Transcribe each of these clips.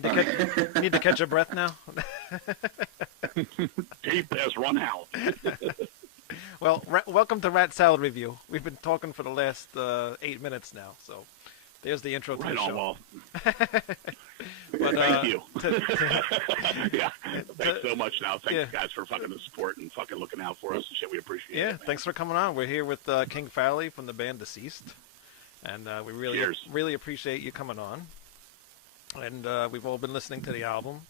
Need to catch your breath now. Tape has run out. Well, welcome to Rat Salad Review. We've been talking for the last 8 minutes now, so there's the intro to the show. Well. But, thank you. Yeah, thanks so much. Now, thanks guys for fucking the support and fucking looking out for us and shit. We appreciate it. Yeah, thanks for coming on. We're here with King Fowley from the band Deceased, and we really appreciate you coming on. And we've all been listening to the album.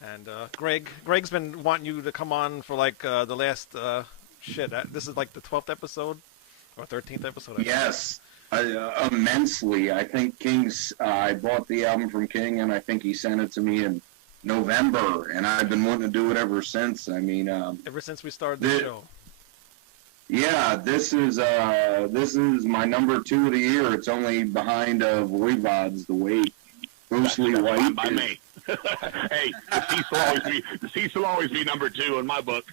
And Greg's been wanting you to come on for like the last this is like the 12th episode or 13th episode. Yes, immensely. I think I bought the album from King, and I think he sent it to me in November, and I've been wanting to do it ever since. I mean, ever since we started the show. Yeah, this is my number 2 of the year. It's only behind Voivod's The Wait. Ghostly White by me. Hey, Deceased will always be number 2 in my book.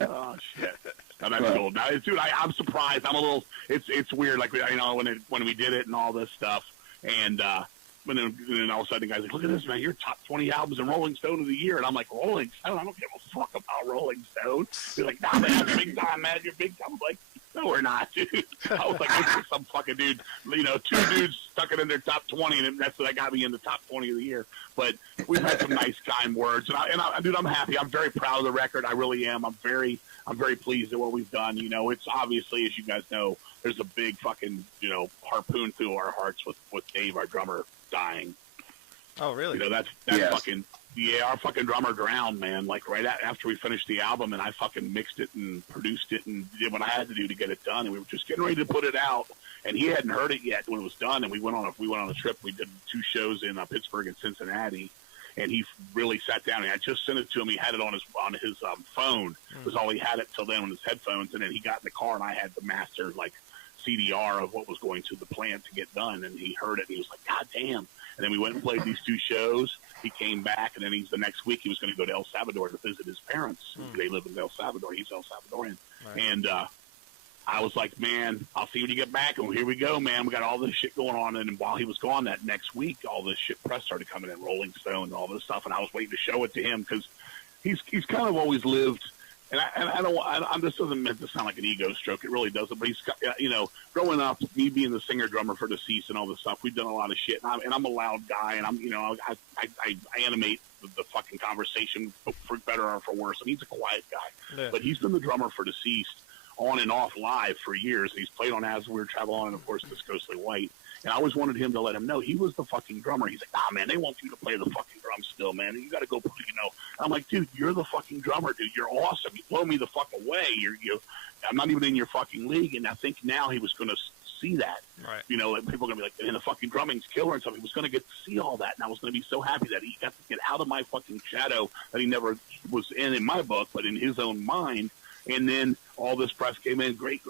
Oh shit! No, that's cool. Now, dude, I'm surprised. I'm a little. It's weird. Like when we did it and all this stuff, and when then all of a sudden the guy's like, "Look at this, man! You're top 20 albums in Rolling Stone of the year," and I'm like, "Rolling Stone? I don't give a fuck about Rolling Stone." He's like, "Nah, man, you're big time, man. You're big time." I'm like, "No, we're not, dude." I was like, "This is some fucking dude." 2 dudes stuck it in their top 20, and that's what got me in the top 20 of the year. But we've had some nice, kind words, and dude, I'm happy. I'm very proud of the record. I really am. I'm very pleased at what we've done. It's obviously, as you guys know, there's a big fucking harpoon through our hearts with Dave, our drummer, dying. Oh, really? Yes. Fucking our fucking drummer drowned, man. Like right after we finished the album, and I fucking mixed it and produced it and did what I had to do to get it done, and we were just getting ready to put it out, and he hadn't heard it yet when it was done, and we went on a trip. We did 2 shows in Pittsburgh and Cincinnati, and he really sat down, and I just sent it to him. He had it on his phone. It was all he had it till then on his headphones, and then he got in the car, and I had the master CDR of what was going to the plant to get done, and he heard it, and he was like, "God damn." And then we went and played these 2 shows. He came back, and then the next week he was going to go to El Salvador to visit his parents. They live in El Salvador. He's El Salvadorian. Right. And I was like, "Man, I'll see you when you get back." And here we go, man. We got all this shit going on. And while he was gone that next week, all this shit press started coming in, Rolling Stone and all this stuff. And I was waiting to show it to him because he's kind of always lived. And this doesn't meant to sound like an ego stroke. It really doesn't. But he's got, growing up, me being the singer drummer for Deceased and all this stuff, we've done a lot of shit. And I'm a loud guy, and I animate the fucking conversation for better or for worse. And he's a quiet guy, but he's been the drummer for Deceased on and off live for years. And he's played on As We Were Travel On, and of course, This Ghostly White. And I always wanted him to let him know he was the fucking drummer. He's like, "Nah, man, they want you to play the fucking drums still, man. You got to go, I'm like, "Dude, you're the fucking drummer, dude. You're awesome. You blow me the fuck away. I'm not even in your fucking league." And I think now he was going to see that. Right. People are going to be like, "And the fucking drumming's killer," and stuff. He was going to get to see all that. And I was going to be so happy that he got to get out of my fucking shadow that he never was in my book, but in his own mind. And then all this press came in, great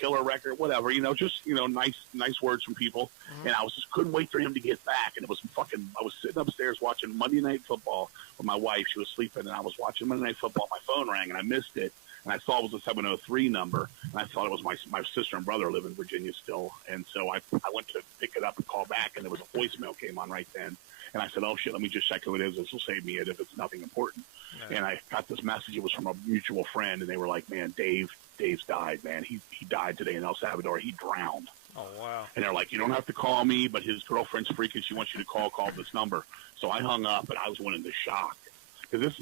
killer record, whatever, nice words from people. And I couldn't wait for him to get back. And it was I was sitting upstairs watching Monday Night Football with my wife. She was sleeping, and I was watching Monday Night Football. My phone rang, and I missed it. And I saw it was a 703 number, and I thought it was my sister and brother live in Virginia still. And so I went to pick it up and call back, and there was a voicemail came on right then. And I said, "Oh, shit, let me just check who it is. This will save me it if it's nothing important." Yeah. And I got this message. It was from a mutual friend, and they were like, "Man, Dave's died, man. He died today in El Salvador. He drowned." Oh, wow. And they're like, "You don't have to call me, but his girlfriend's freaking. She wants you to call this number." So I hung up, and I was into shock. Because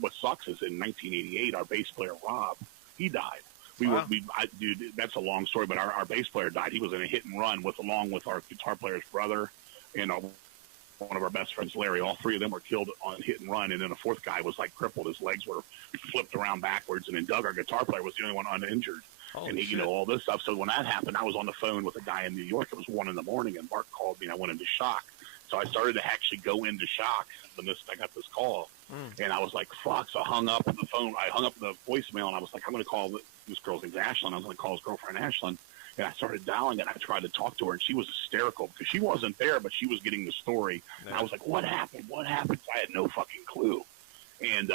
what sucks is in 1988, our bass player, Rob, he died. Dude, that's a long story, but our bass player died. He was in a hit and run along with our guitar player's brother and one of our best friends, Larry. All 3 of them were killed on hit and run, and then a 4th guy was crippled. His legs were flipped around backwards, and then Doug, our guitar player, was the only one uninjured. Holy and he, shit. all this stuff. So when that happened, I was on the phone with a guy in New York. It was 1 a.m, and Mark called me, and I went into shock. So I started to actually go into shock when I got this call, and I was like, "Fuck!" So I hung up the phone. I hung up the voicemail, and I was like, "I'm going to call this girl's name's Ashlyn. I was going to call his girlfriend Ashlyn." And I started dialing it. I tried to talk to her, and she was hysterical because she wasn't there, but she was getting the story. Yeah. And I was like, "What happened? What happened?" I had no fucking clue. And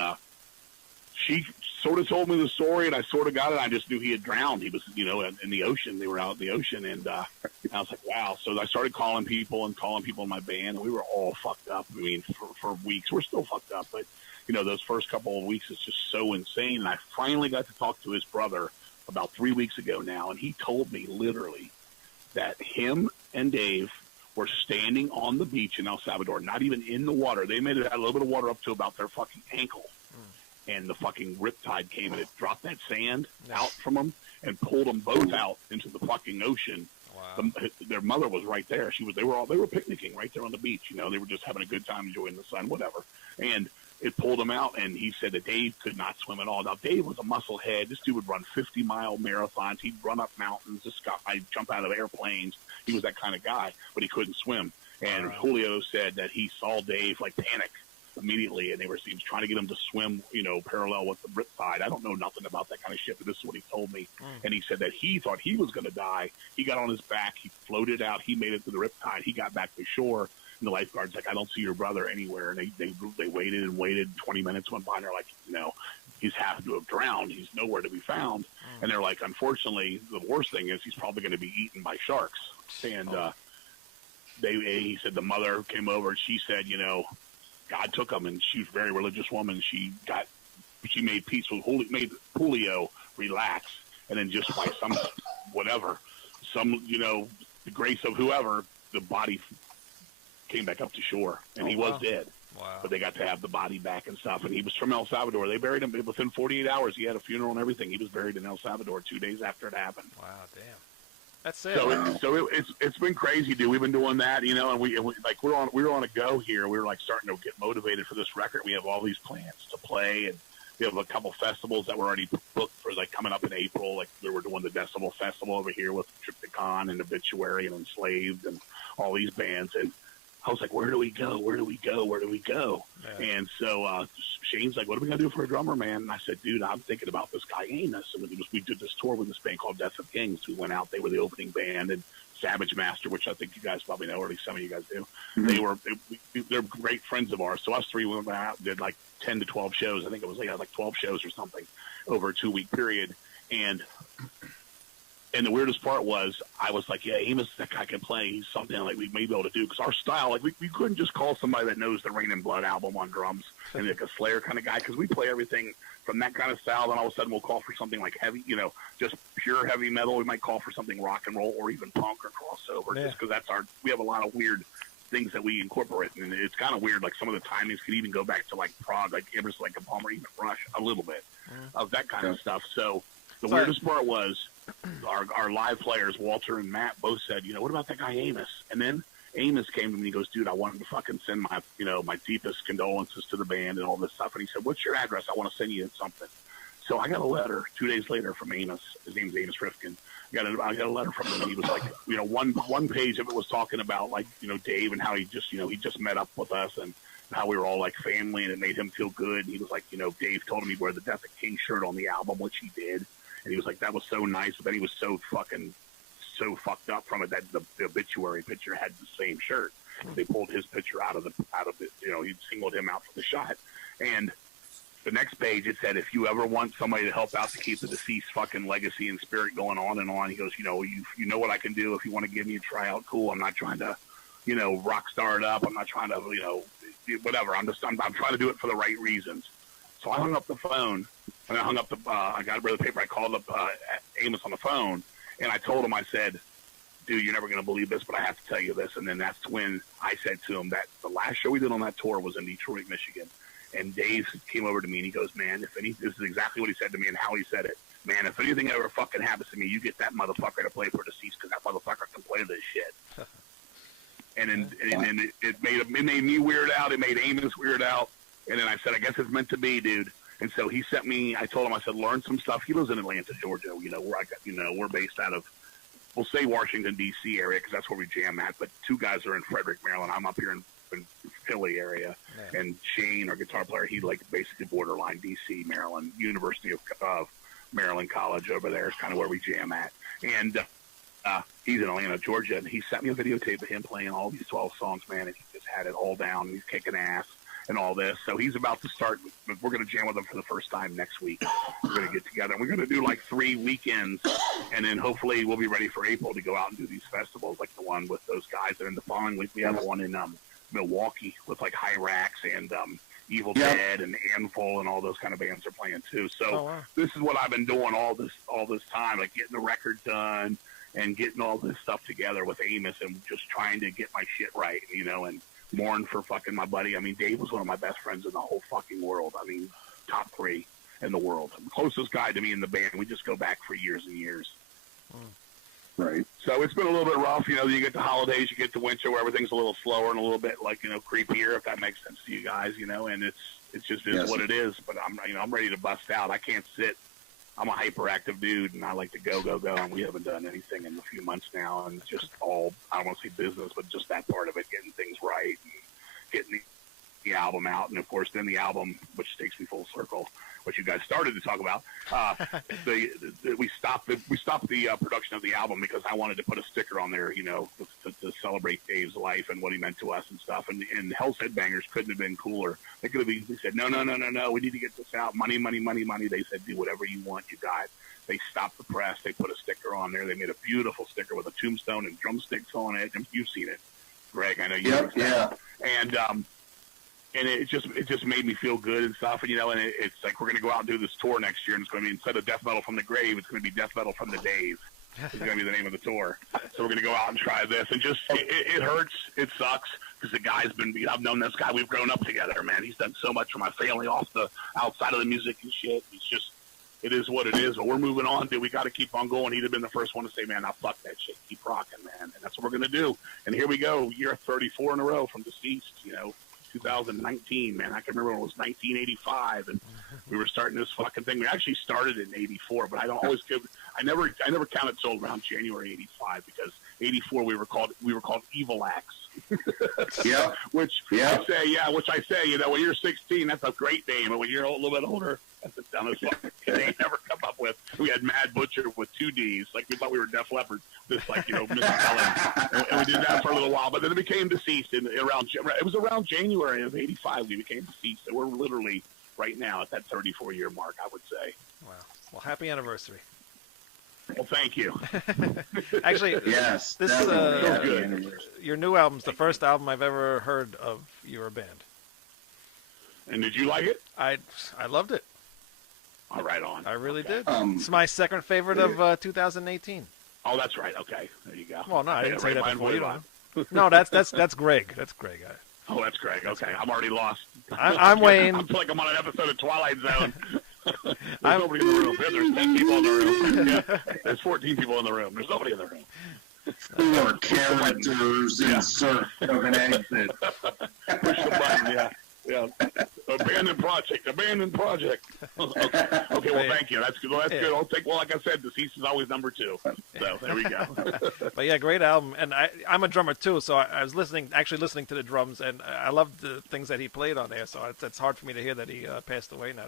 she sort of told me the story, and I sort of got it. I just knew he had drowned. He was, you know, in the ocean. They were out in the ocean, and I was like, wow. So I started calling people in my band, and we were all fucked up. I mean, for weeks. We're still fucked up, but, you know, those first couple of weeks, it's just so insane. And I finally got to talk to his brother about 3 weeks ago now, and he told me literally that him and Dave were standing on the beach in El Salvador, not even in the water. They made it had a little bit of water up to about their fucking ankle. And the fucking riptide came and it dropped that sand out from them and pulled them both out into the fucking ocean. Wow. Their mother was right there. They were picnicking right there on the beach. You know, they were just having a good time, enjoying the sun, whatever. And it pulled him out. And he said that Dave could not swim at all. Now Dave was a musclehead. This dude would run 50-mile marathons. He'd run up mountains. I'd jump out of airplanes. He was that kind of guy, but he couldn't swim. And Julio said that he saw Dave like panic immediately, and he was trying to get him to swim, you know, parallel with the riptide. I don't know nothing about that kind of shit, but this is what he told me. And he said that he thought he was going to die. He got on his back. He floated out. He made it to the riptide. He got back to shore, and the lifeguard's like, I don't see your brother anywhere. And they waited and waited. 20 minutes went by, and they're like, you know, he's happened to have drowned. He's nowhere to be found. And they're like, unfortunately, the worst thing is he's probably going to be eaten by sharks. And he said the mother came over, and she said, you know, God took him, and she was a very religious woman. She made peace with made Julio relax, and then just by you know, the grace of whoever, the body came back up to shore, and he was dead. Wow. But they got to have the body back and stuff, and he was from El Salvador. They buried him within 48 hours. He had a funeral and everything. He was buried in El Salvador 2 days after it happened. Wow, damn. That's it. So it's been crazy, dude. We've been doing that, you know, and we were on a go here. We were like starting to get motivated for this record. We have all these plans to play, and we have a couple festivals that were already booked for like coming up in April. Like we were doing the Decibel Festival over here with Triptychon and Obituary and Enslaved and all these bands. And I was like, where do we go? Where do we go? Where do we go? Yeah. And so Shane's like, what are we going to do for a drummer, man? And I said, dude, I'm thinking about this guy Amos. And we did this tour with this band called Death of Kings. We went out. They were the opening band. And Savage Master, which I think you guys probably know, or at least some of you guys do. Mm-hmm. They're great friends of ours. So us three went out and did like 10 to 12 shows. I think it was like 12 shows or something over a 2-week period. And the weirdest part was, I was like, yeah, Amos, that guy can play. He's something like we may be able to do. Because our style, like, we couldn't just call somebody that knows the Rain and Blood album on drums and like a Slayer kind of guy. Because we play everything from that kind of style. Then all of a sudden we'll call for something like heavy, you know, just pure heavy metal. We might call for something rock and roll or even punk or crossover. Yeah. Just because we have a lot of weird things that we incorporate. And it's kind of weird. Like some of the timings could even go back to like prog, like Emerson, like a Palmer, even Rush, a little bit of that kind of stuff. So the weirdest part was, our live players, Walter and Matt, both said, you know, what about that guy Amos? And then Amos came to me and he goes, dude, I wanted to fucking send my deepest condolences to the band and all this stuff. And he said, what's your address? I want to send you something. So I got a letter 2 days later from Amos. His name's Amos Rifkin. I got a letter from him, and he was like, you know, one page of it was talking about, like, you know, Dave and how he just met up with us and how we were all like family, and it made him feel good. And he was like, you know, Dave told him he'd wear the Death of King shirt on the album, which he did. And he was like, that was so nice. But then he was so fucked up from it that the Obituary picture had the same shirt. They pulled his picture out of it. You know, he singled him out for the shot. And the next page, it said, if you ever want somebody to help out to keep the deceased fucking legacy and spirit going on and on, he goes, you know, you know what I can do. If you want to give me a tryout, cool. I'm not trying to, you know, rock star it up. I'm not trying to, you know, whatever. I'm trying to do it for the right reasons. So I hung up the phone, and I got rid of the paper. I called up Amos on the phone, and I told him, I said, dude, you're never going to believe this, but I have to tell you this. And then that's when I said to him that the last show we did on that tour was in Detroit, Michigan. And Dave came over to me, and he goes, man, this is exactly what he said to me and how he said it. Man, if anything ever fucking happens to me, you get that motherfucker to play for Deceased, because that motherfucker can play this shit. And it made me weird out. It made Amos weird out. And then I said, I guess it's meant to be, dude. And so he sent me, I told him, I said, learn some stuff. He lives in Atlanta, Georgia. You know, we're based out of, we'll say Washington, D.C. area, because that's where we jam at. But two guys are in Frederick, Maryland. I'm up here in Philly area. Yeah. And Shane, our guitar player, he like basically borderline D.C., Maryland, University of Maryland College over there is kind of where we jam at. And he's in Atlanta, Georgia. And he sent me a videotape of him playing all these 12 songs, man. And he just had it all down. He's kicking ass. and all this. So he's about to start. We're going to jam with him for the first time next week. We're going to get together. We're going to do like 3 weekends, and then hopefully we'll be ready for April to go out and do these festivals like the one with those guys. And then the following week we have one in Milwaukee with like Hyrax and Evil Dead and Anvil and all those kind of bands are playing too. So this is what I've been doing all this time, like getting the record done and getting all this stuff together with Amos and just trying to get my shit right, you know, and mourn for fucking my buddy. I mean, Dave was one of my best friends in the whole fucking world. I mean, top 3 in the world. The closest guy to me in the band. We just go back for years and years. Right. So it's been a little bit rough. You know, you get the holidays, you get the winter where everything's a little slower and a little bit like, you know, creepier, if that makes sense to you guys, you know, and it's just is what it is. But I'm ready to bust out. I can't sit. I'm a hyperactive dude, and I like to go, and we haven't done anything in a few months now, and it's just all, I don't want to say business, but just that part of it, getting things right, and getting the album out, and of course then the album, which takes me full circle, what you guys started to talk about, we stopped the production of the album because I wanted to put a sticker on there, you know, to celebrate Dave's life and what he meant to us and stuff. And Hell's Headbangers couldn't have been cooler. They could have easily said, no, we need to get this out. Money. They said, do whatever you want, you guys. They stopped the press. They put a sticker on there. They made a beautiful sticker with a tombstone and drumsticks on it. You've seen it, Greg. I know you have. Yeah. And it just made me feel good and stuff. And, you know, and it's like we're going to go out and do this tour next year. And it's going to be, instead of Death Metal from the Grave, it's going to be Death Metal from the Dave. It's going to be the name of the tour. So we're going to go out and try this. And just, it hurts. It sucks because the guy's been, I've known this guy. We've grown up together, man. He's done so much for my family outside of the music and shit. It's just, it is what it is. But we're moving on, dude. We got to keep on going. He'd have been the first one to say, man, now fuck that shit. Keep rocking, man. And that's what we're going to do. And here we go. Year 34 in a row from deceased, you know. 2019, man. I can remember when it was 1985, and we were starting this fucking thing. We actually started in '84, but I don't always give. I never counted till around January '85 because '84 we were called Evil Axe. Yeah. Which I say, you know, when you're 16, that's a great name, and when you're a little bit older, that's the dumbest fucking thing they never come up with. We had Mad Butcher with 2 Ds, like we thought we were Def Leppard. This, like, you know, misspelling. And we did that for a little while, but then it became Deceased. It was around January of '85 we became Deceased. So we're literally right now at that 34-year mark, I would say. Wow. Well, happy anniversary. Well, thank you. Actually, yes, this is your new album's the first album I've ever heard of your band. And did you like it? I loved it. All right, on. I really did. It's my second favorite of 2018. Oh, that's right. Okay, there you go. Well, no, I didn't say that before. You don't. No, that's Greg. That's Greg. Oh, that's Greg. Okay, I'm already lost. I'm Wayne. I feel like I'm on an episode of Twilight Zone. There's nobody in the room. There's 10 people in the room. Yeah. There's 14 people in the room. There's nobody in the room. 4 characters in search of an exit. Push the button, yeah. Abandoned project. Okay, well, thank you. That's good. Well, that's good. I'll take, well, like I said, Deceased is always number 2. So there we go. But yeah, great album. And I'm a drummer too, so I was actually listening to the drums, and I loved the things that he played on there. So it's hard for me to hear that he passed away now.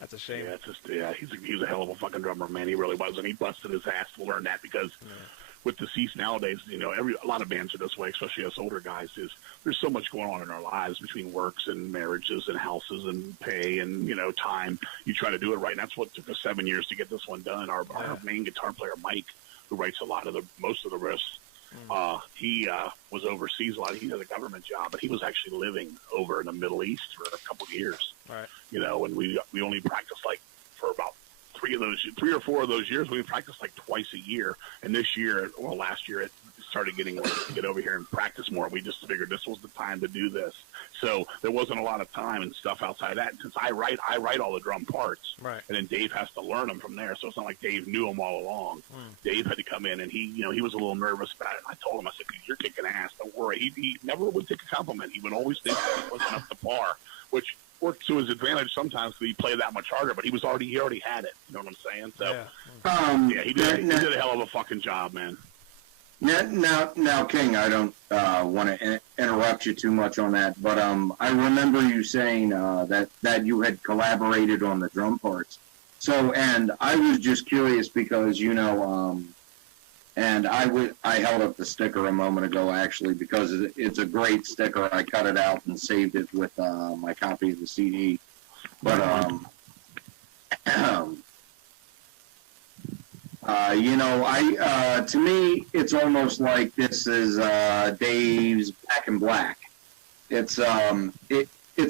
That's a shame. Yeah, he's a hell of a fucking drummer, man. He really was, and he busted his ass to learn that because with Deceased nowadays, you know, a lot of bands are this way, especially us older guys. There's so much going on in our lives between works and marriages and houses and pay and, you know, time. You try to do it right, and that's what took us 7 years to get this one done. Our main guitar player, Mike, who writes most of the riffs, he was overseas a lot. He had a government job, but he was actually living over in the Middle East for a couple of years. Right. You know, and we only practiced like for about 3 or 4 of those years. We practiced like twice a year, and last year it started getting worse to get over here and practice more. We just figured this was the time to do this. So there wasn't a lot of time and stuff outside that. And since I write all the drum parts, right, and then Dave has to learn them from there. So it's not like Dave knew them all along. Dave had to come in, and he was a little nervous about it. And I told him, I said, "You're kicking ass. Don't worry." He never would take a compliment. He would always think that he wasn't up to par, which worked to his advantage sometimes because he played that much harder. But he already had it. You know what I'm saying? So he did a hell of a fucking job, man. Now, King, I don't want to interrupt you too much on that, but I remember you saying that you had collaborated on the drum parts. So, and I was just curious because, you know, And I held up the sticker a moment ago, actually, because it's a great sticker. I cut it out and saved it with my copy of the CD. But, you know, to me, it's almost like this is Dave's Back in Black. It's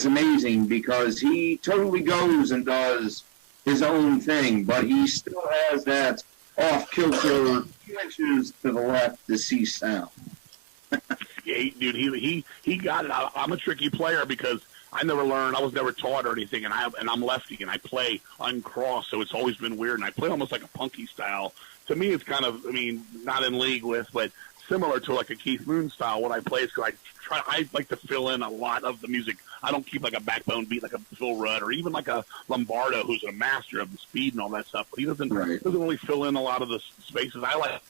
amazing because he totally goes and does his own thing, but he still has that off-kilter, 2 inches to the left, deceased sound. Yeah, dude, he got it. I'm a tricky player because I never learned. I was never taught or anything, and I'm lefty, and I play uncrossed, so it's always been weird. And I play almost like a punky style. To me, it's kind of, I mean, not in league with, but similar to like a Keith Moon style. What I play is because I like to fill in a lot of the music. I don't keep like a backbone beat like a Phil Rudd or even like a Lombardo, who's a master of the speed and all that stuff. But he doesn't really fill in a lot of the spaces I like.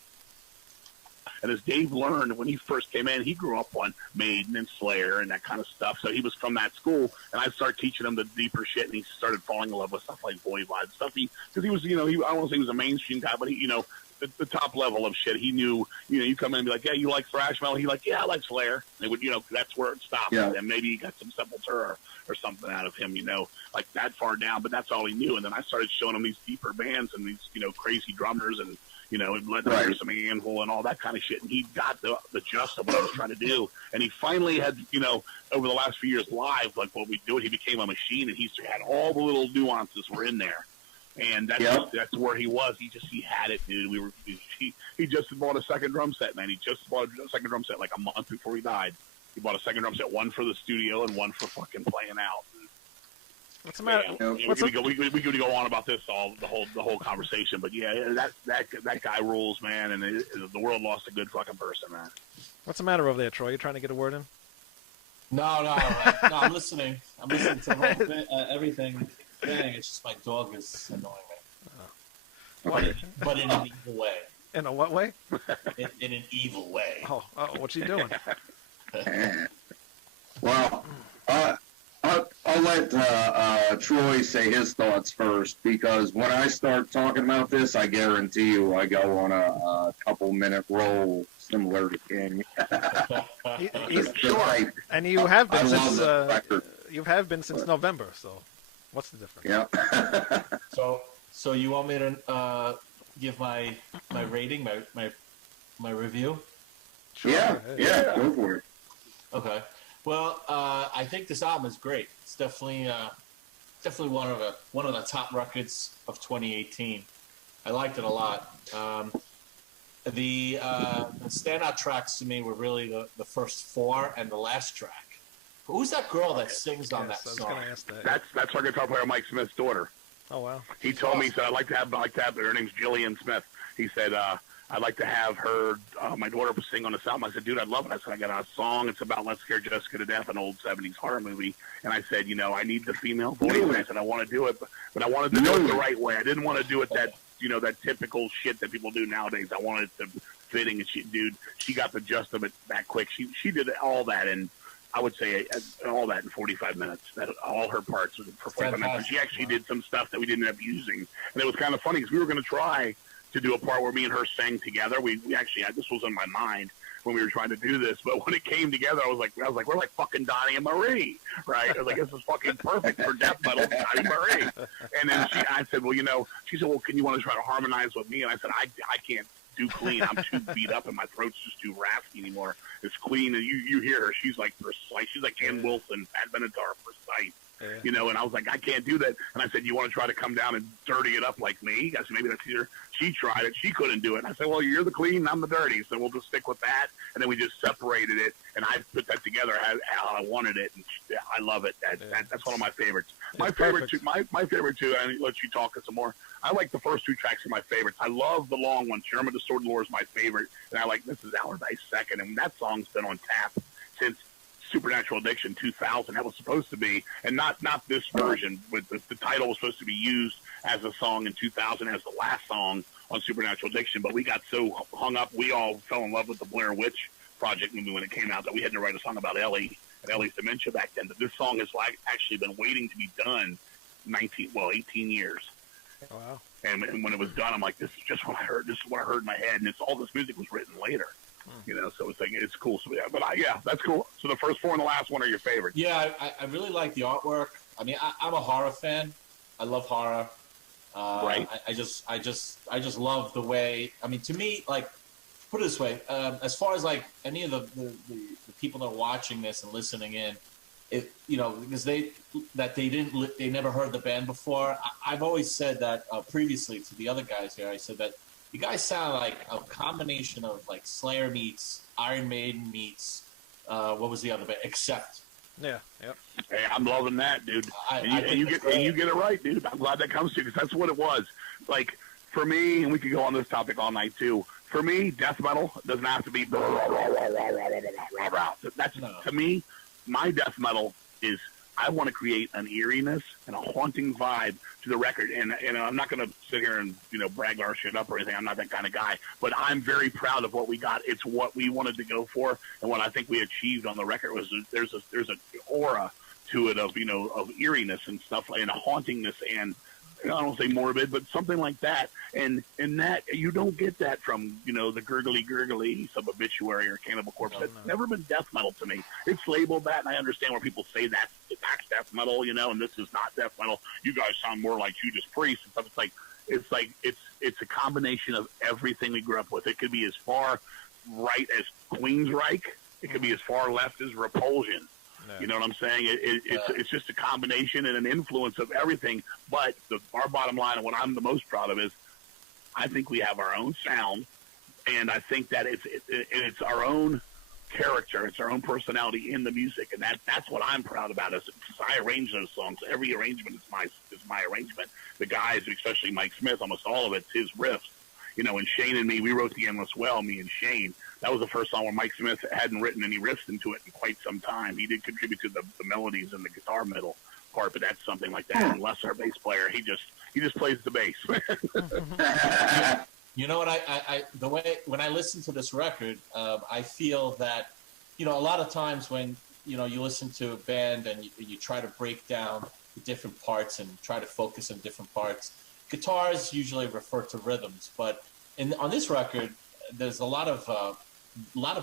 And as Dave learned when he first came in, he grew up on Maiden and Slayer and that kind of stuff. So he was from that school, and I started teaching him the deeper shit, and he started falling in love with stuff like Voivod and stuff. Because he was, you know, I don't want to say he was a mainstream guy, but he, you know, the top level of shit. He knew, you know, you come in and be like, yeah, you like thrash metal? He like, yeah, I like Slayer. And they would, you know, that's where it stopped. Yeah. And maybe he got some Sepultura or something out of him, you know, like that far down. But that's all he knew. And then I started showing him these deeper bands and these, you know, crazy drummers and, you know, and let them hear some Anvil and all that kind of shit. And he got the gist of what I was trying to do. And he finally had, you know, over the last few years live, like what we do, he became a machine, and he had all the little nuances were in there. And that's where he was. He had it, dude. He just bought a second drum set, man. He just bought a second drum set like a month before he died. He bought a second drum set, one for the studio and one for fucking playing out. What's the matter? We could go on about this the whole conversation, but yeah, that guy rules, man, and the world lost a good fucking person, man. What's the matter over there, Troy? You trying to get a word in? No, I'm listening. I'm listening to the whole thing, everything. It's just my dog is annoying me. But in an evil way. In a what way? In an evil way. Oh, what's he doing? Well, I'll let Troy say his thoughts first, because when I start talking about this, I guarantee you I go on a couple-minute roll similar to King. Sure. And you have been since November, so what's the difference? Yeah. So you want me to give my rating, my review? Sure. Yeah, go for it. Okay. Well, I think this album is great. It's definitely one of the top records of 2018. I liked it a lot. The standout tracks to me were really the first four and the last track. Who's that girl that sings on that song? That's our guitar player Mike Smith's daughter. Oh wow! He told me, he said, I'd like to have her name's Jillian Smith. He said, I'd like to have her, my daughter sing on this album. I said, dude, I'd love it. I said, I got a song. It's about Let's Scare Jessica to Death, an old 70s horror movie. And I said, you know, I need the female voice. And I said, I want to do it, but I wanted to do it the right way. I didn't want to do it that typical shit that people do nowadays. I wanted it to fitting. And she got the gist of it that quick. She did all that in, I would say, all that in 45 minutes. All her parts for 45 minutes. And she actually did some stuff that we didn't end up using. And it was kind of funny because we were going to try to do a part where me and her sang together. We actually had, this was in my mind when we were trying to do this, but when it came together, I was like, we're like fucking Donnie and Marie, right? I was like, this is fucking perfect for death metal, Donnie and Marie. And then I said, well, you know, she said, well, can you want to try to harmonize with me? And I said, I can't do clean. I'm too beat up and my throat's just too raspy anymore. It's clean, and you hear her. She's like precise. She's like Ann Wilson, Pat Benatar, precise. Yeah. You know, and I was like, I can't do that. And I said, you want to try to come down and dirty it up like me? I said, maybe that's easier. She tried it. She couldn't do it. And I said, well, you're the clean, I'm the dirty. So we'll just stick with that. And then we just separated it, and I put that together how I wanted it. And I love it. That's one of my favorites. My favorite two, and let you talk some more. I like the first two tracks are my favorites. I love the long one. German the Sword Lore is my favorite. And I like This Is Allardyce second. And that song's been on tap since Supernatural Addiction 2000. That was supposed to be, and not this version, but the title was supposed to be used as a song in 2000 as the last song on Supernatural Addiction. But we got so hung up, we all fell in love with the Blair Witch Project movie when it came out that we had to write a song about Ellie and Ellie's dementia back then. But this song has actually been waiting to be done 18 years. Wow. And when it was done, I'm like, this is just what I heard. This is what I heard in my head. And all this music was written later. So it's like, it's cool. So yeah, that's cool. So the first 4 and the last one are your favorites. Yeah, I really like the artwork. I mean, I'm a horror fan. I love horror. Right. I just love the way. I mean, to me, like, put it this way: as far as like any of the people that are watching this and listening in, because they never heard the band before. I've always said that previously to the other guys here. I said that you guys sound like a combination of like Slayer meets Iron Maiden meets what was the other band? Accept. Yeah. Yep. Hey, I'm loving that, dude. And you get it right, dude. I'm glad that comes to you because that's what it was. Like for me, and we could go on this topic all night too. For me, death metal doesn't have to be. That's to me. My death metal is I want to create an eeriness and a haunting vibe to the record. And I'm not going to sit here and, brag our shit up or anything. I'm not that kind of guy. But I'm very proud of what we got. It's what we wanted to go for. And what I think we achieved on the record was there's an aura to it of, of eeriness and stuff, and a hauntingness and, I don't say morbid, but something like that. And that, you don't get that from, the gurgly of Obituary or Cannibal Corpse. That's never been death metal to me. It's labeled that, and I understand where people say that's death metal, and this is not death metal. You guys sound more like Judas Priest and stuff. It's a combination of everything we grew up with. It could be as far right as Queensryche. It could be as far left as Repulsion. No. You know what I'm saying? It's just a combination and an influence of everything. But our bottom line, and what I'm the most proud of, is I think we have our own sound, and I think that it's our own character, it's our own personality in the music, and that's what I'm proud about. Is I arrange those songs. Every arrangement is my arrangement. The guys, especially Mike Smith, almost all of it's his riffs. And Shane and me, we wrote the Endless Well, me and Shane. That was the first song where Mike Smith hadn't written any riffs into it in quite some time. He did contribute to the melodies and the guitar middle part, but that's something like that. And Les, our bass player, he just plays the bass. You know what? I the way when I listen to this record, I feel that a lot of times when you listen to a band and you try to break down the different parts and try to focus on different parts. Guitars usually refer to rhythms, but on this record, there's a lot of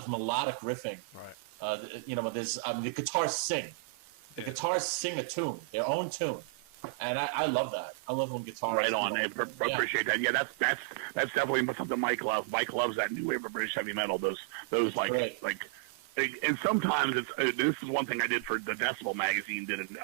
melodic riffing. Right. There's the guitars sing. The guitars sing a tune, their own tune, and I love that. I love when guitars. Right on. I appreciate that. Yeah, that's definitely something Mike loves. Mike loves that new wave of British heavy metal. Those like. And sometimes this is one thing I did for the Decibel magazine. Did an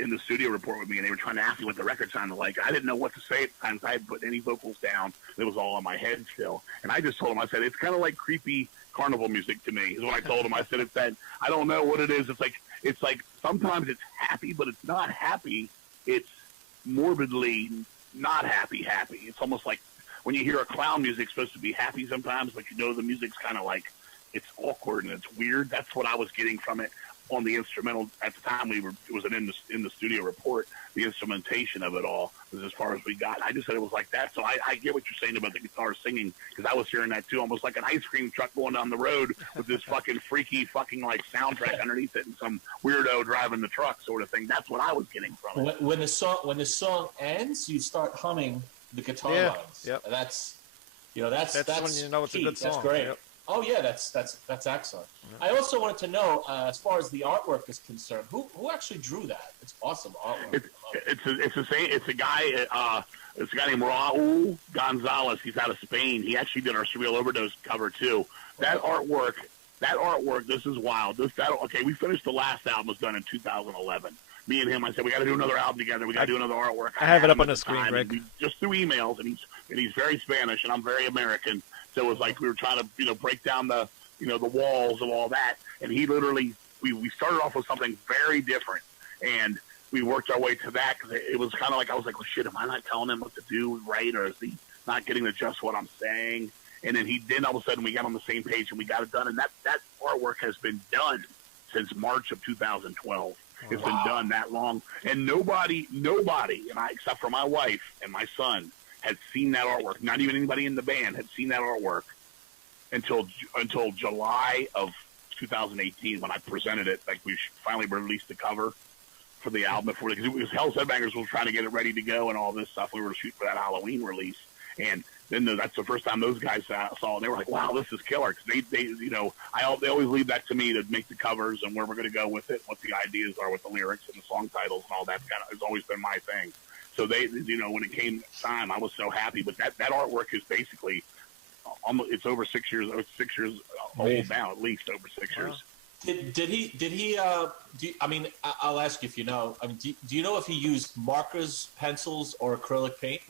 in the studio report with me, and they were trying to ask me what the record sounded like. I didn't know what to say at times. I hadn't put any vocals down. It was all in my head still. And I just told him, I said, it's kind of like creepy carnival music to me. Is what I told him. I said, it's that I don't know what it is. It's like sometimes it's happy, but it's not happy. It's morbidly not happy. It's almost like when you hear a clown music, it's supposed to be happy sometimes, but the music's kind of like. It's awkward and it's weird. That's what I was getting from it on the instrumental at the time. It was an in the studio report. The instrumentation of it all was as far as we got. I just said it was like that. So I get what you're saying about the guitar singing, because I was hearing that too, almost like an ice cream truck going down the road with this fucking freaky fucking like soundtrack underneath it and some weirdo driving the truck sort of thing. That's what I was getting from it. When the song ends, you start humming the guitar lines. Yep. That's when you know it's key. a good song. That's great. Yep. Oh yeah, that's excellent. I also wanted to know, as far as the artwork is concerned, who actually drew that? It's awesome artwork. It's a guy. It's a guy named Raul Gonzalez. He's out of Spain. He actually did our Surreal Overdose cover too. That artwork. This is wild. We finished the last album. Was done in 2011. Me and him, I said, we got to do another album together. We got to do another artwork. I have it up on the screen, Greg. Just through emails, and he's very Spanish, and I'm very American. So it was like we were trying to, break down the walls of all that. And he literally, we started off with something very different, and we worked our way to that, because it was kind of like, I was like, well, shit, am I not telling him what to do right, or is he not getting to just what I'm saying? And then all of a sudden we got on the same page and we got it done. And that artwork has been done since March of 2012. It's been done that long. And nobody, except for my wife and my son, had seen that artwork. Not even anybody in the band had seen that artwork until July of 2018 when I presented it. Like we finally released the cover for the album before, because it was Hell's Headbangers was trying to get it ready to go and all this stuff. We were shooting for that Halloween release, and then that's the first time those guys saw it. And they were like, "Wow, this is killer!" Because they they always leave that to me to make the covers and where we're going to go with it, what the ideas are with the lyrics and the song titles and all that has always been my thing. So they, when it came time, I was so happy. But that artwork is basically almost, it's over 6 years. It's 6 years old now, at least over 6 years. Did he? I'll ask you if you know. I mean, do you know if he used markers, pencils, or acrylic paint?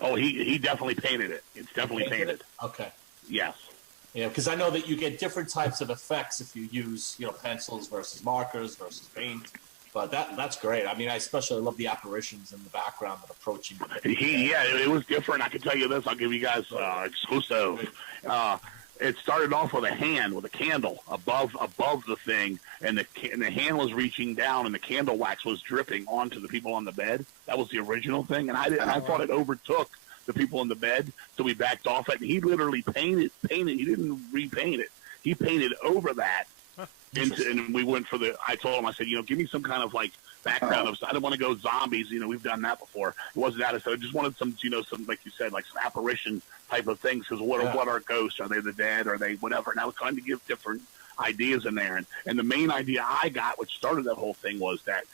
Oh, he definitely painted it. It's definitely painted. Okay. Yes. Yeah, because I know that you get different types of effects if you use, pencils versus markers versus paint. But that's great. I mean, I especially love the apparitions in the background that approaching. It was different. I can tell you this. I'll give you guys exclusive. It started off with a hand with a candle above the thing, and the hand was reaching down, and the candle wax was dripping onto the people on the bed. That was the original thing, and I thought it overtook the people in the bed, so we backed off it. And he literally painted. He didn't repaint it. He painted over that. And we went for I told him, I said, give me some kind of like background of, I didn't want to go zombies, we've done that before. It wasn't that. I just wanted some, some, like you said, like some apparition type of things. Because what are ghosts? Are they the dead? Are they whatever? And I was trying to give different ideas in there. And the main idea I got, which started that whole thing, was that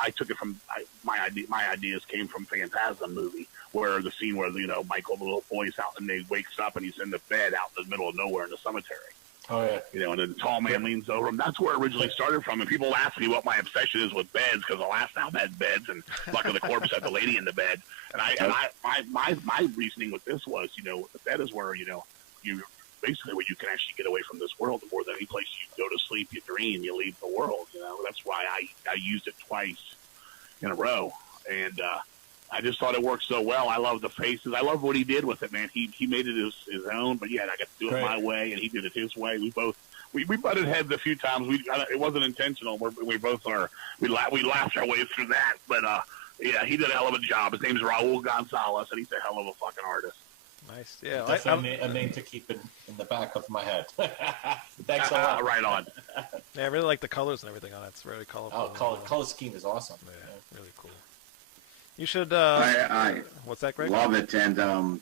I took it from, my ideas came from Phantasm movie, where the scene where, Michael, the little boy's out and he wakes up and he's in the bed out in the middle of nowhere in the cemetery. Oh, yeah. And then the tall man leans over him. That's where it originally started from. And people ask me what my obsession is with beds, because the last album had beds, and Luck of the Corpse had the lady in the bed. And my reasoning with this was, the bed is where, you basically where you can actually get away from this world. More than any place you go to sleep, you dream, you leave the world. That's why I used it twice in a row. And I just thought it worked so well. I love the faces. I love what he did with it, man. He made it his own, but I got to do it my way, and he did it his way. We butted heads a few times. It wasn't intentional. We laughed our way through that, but he did a hell of a job. His name's Raul Gonzalez, and he's a hell of a fucking artist. Nice, yeah. Definitely a name to keep in the back of my head. Thanks a lot. Right on. Yeah, I really like the colors and everything on it. It's very colorful. Oh, color scheme is awesome. Yeah, really cool. You should. I what's that, Greg? Love it, and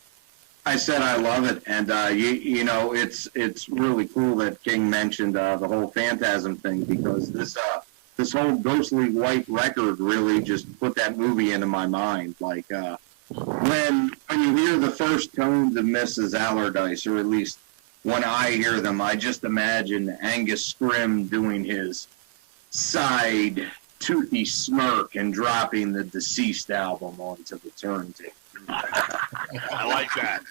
I said I love it, and it's really cool that King mentioned the whole Phantasm thing, because this whole Ghostly White record really just put that movie into my mind. Like when you hear the first tones of Mrs. Allardyce, or at least when I hear them, I just imagine Angus Scrimm doing his side toothy smirk and dropping the Deceased album onto the turntable. I like that.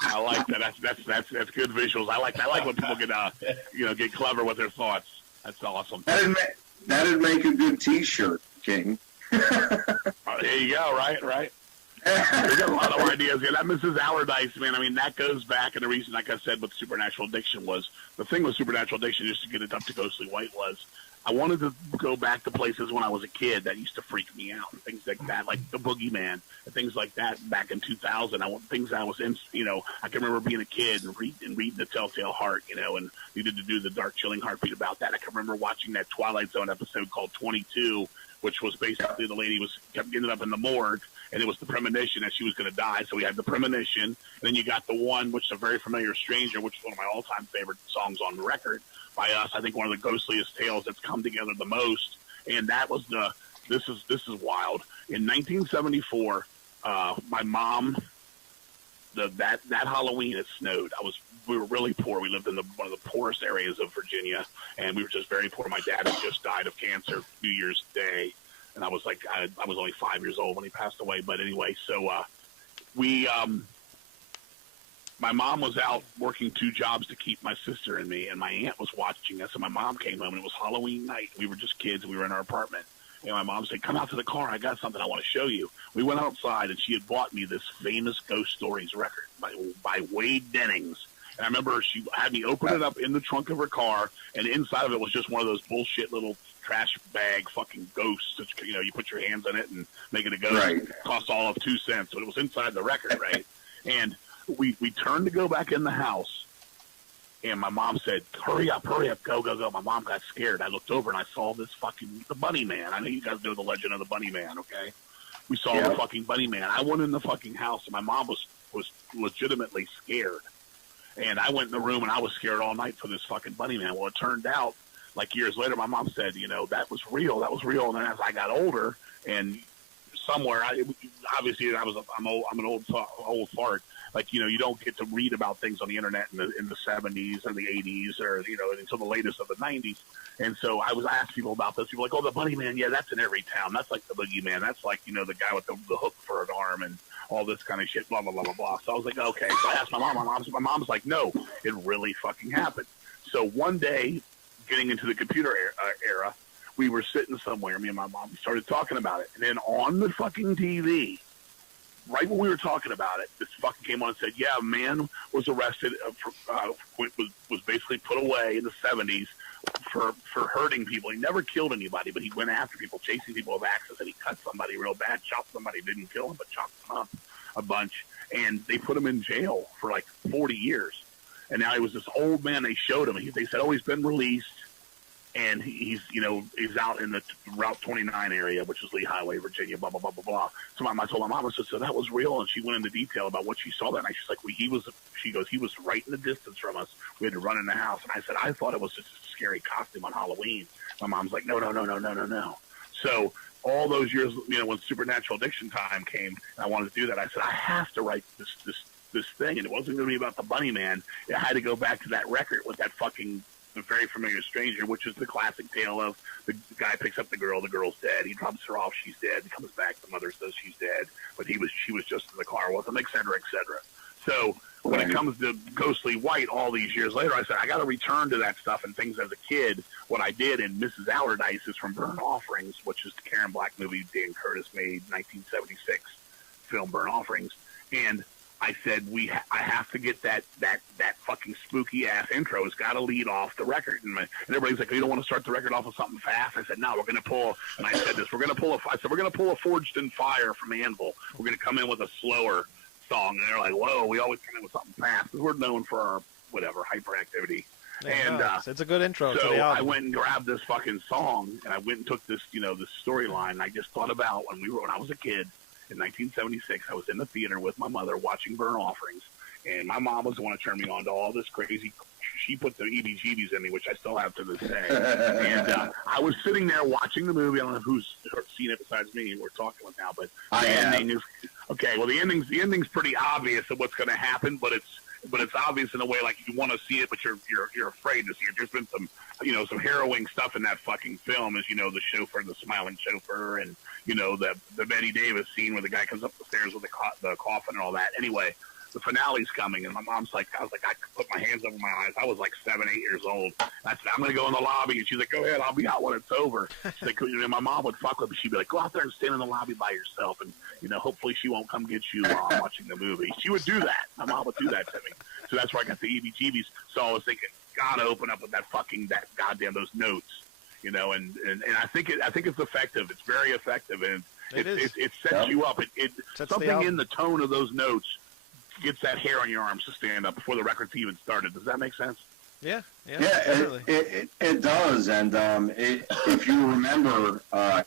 That's good visuals. I like when people get clever with their thoughts. That's awesome. That'd make a good T-shirt, King. There you go. Right. We got a lot of ideas. Yeah, that Mrs. Allardyce, man. I mean, that goes back, and the reason, like I said, with Supernatural Addiction was the thing with Supernatural Addiction, just to get it up to Ghostly White, was I wanted to go back to places when I was a kid that used to freak me out, and things like that, like the Boogeyman and things like that back in 2000. Things I was in, I can remember being a kid and reading The Telltale Heart, and needed to do the Dark Chilling Heartbeat about that. I can remember watching that Twilight Zone episode called 22, which was basically the lady ended up in the morgue, and it was the premonition that she was going to die. So we had the premonition, and then you got the one, which is a very familiar stranger, which is one of my all-time favorite songs on the record by us. I think one of the ghostliest tales that's come together the most, and that was this is wild. In 1974, my mom, that Halloween it snowed. We were really poor. We lived in one of the poorest areas of Virginia, and we were just very poor. My dad had just died of cancer New Year's Day, and I was only 5 years old when he passed away. But anyway, so my mom was out working 2 jobs to keep my sister and me, and my aunt was watching us. And my mom came home, and it was Halloween night. We were just kids. We were in our apartment. And my mom said, "Come out to the car. I got something I want to show you." We went outside, and she had bought me this famous Ghost Stories record by Wade Dennings. And I remember she had me open it up in the trunk of her car, and inside of it was just one of those bullshit little trash bag fucking ghosts that, you put your hands in it and make it a ghost. Right. It cost all of 2 cents, but it was inside the record, right? And we turned to go back in the house, And my mom said, hurry up, go, go, go. My mom got scared. I looked over and I saw this the Bunny Man. I know you guys know the legend of the Bunny Man, okay? We saw the fucking Bunny Man. I went in the fucking house, and my mom was legitimately scared. And I went in the room, and I was scared all night for this fucking Bunny Man. Well, it turned out, like years later, my mom said, that was real. That was real. And then as I got older, and somewhere, obviously, I'm an old fart. Like, you don't get to read about things on the internet in the 70s or the 80s or, until the latest of the 90s. And so I was asking people about this. People were like, oh, the Bunny Man, yeah, that's in every town. That's like the boogeyman. That's like, the guy with the hook for an arm and all this kind of shit, blah, blah, blah, blah, blah. So I was like, okay. So I asked my mom. My mom's like, no, it really fucking happened. So one day, getting into the computer era, we were sitting somewhere, me and my mom, we started talking about it. And then on the fucking TV, right when we were talking about it, this fucking came on and said, yeah, a man was arrested, was basically put away in the 70s for hurting people. He never killed anybody, but he went after people, chasing people with axes, and he cut somebody real bad, chopped somebody, didn't kill him, but chopped him up a bunch. And they put him in jail for like 40 years. And now he was this old man. They showed him. They said, oh, he's been released. And he's out in the Route 29 area, which is Lee Highway, Virginia, blah, blah, blah, blah, blah. So I told my mom, I said, so that was real. And she went into detail about what she saw that night. She's like, she goes, he was right in the distance from us. We had to run in the house. And I said, I thought it was just a scary costume on Halloween. My mom's like, no. So all those years, when Supernatural Addiction time came, and I wanted to do that, I said, I have to write this thing. And it wasn't going to be about the Bunny Man. It had to go back to that record with that fucking The Very Familiar Stranger, which is the classic tale of the guy picks up the girl's dead. He drops her off, she's dead. He comes back, the mother says she's dead, but she was just in the car with him, et cetera, et cetera. So when it comes to Ghostly White all these years later, I said, I got to return to that stuff and things as a kid. What I did in Mrs. Allardyce is from Burnt Offerings, which is the Karen Black movie Dan Curtis made, 1976 film Burnt Offerings. And I said, I have to get that fucking spooky ass intro. It's got to lead off the record. And everybody's like, you don't want to start the record off with something fast? I said, no, we're going to pull. And I said this, we're going to pull a Forged in Fire from Anvil. We're going to come in with a slower song. And they're like, whoa, we always come in with something fast because we're known for our hyperactivity. And it's a good intro. So to the album. I went and grabbed this fucking song, and I went and took this, this storyline. And I just thought about when I was a kid. In 1976, I was in the theater with my mother watching Burnt Offerings, and my mom was the one to turn me on to all this crazy. She put the EBGBs in me, which I still have to this day. And I was sitting there watching the movie. I don't know who's seen it besides me. We're talking with now, but the ending is okay. Well, the ending's pretty obvious of what's going to happen, but it's obvious in a way like you want to see it, but you're afraid to see it. There's been some harrowing stuff in that fucking film, as the chauffeur, the smiling chauffeur, and the Betty Davis scene where the guy comes up the stairs with the coffin and all that. Anyway, the finale's coming, and my mom's like, I put my hands over my eyes. I was like 7, 8 years old. I said, I'm going to go in the lobby. And she's like, go ahead, I'll be out when it's over. She's like, my mom would fuck with me. She'd be like, go out there and stand in the lobby by yourself. And, hopefully she won't come get you while I'm watching the movie. She would do that. My mom would do that to me. So that's where I got the EBGBs. So I was thinking, gotta open up with that goddamn those notes. And I think it's effective. It's very effective. And it sets you up. It something in the tone of those notes gets that hair on your arms to stand up before the record's even started. Does that make sense? Yeah, it does. And if you remember,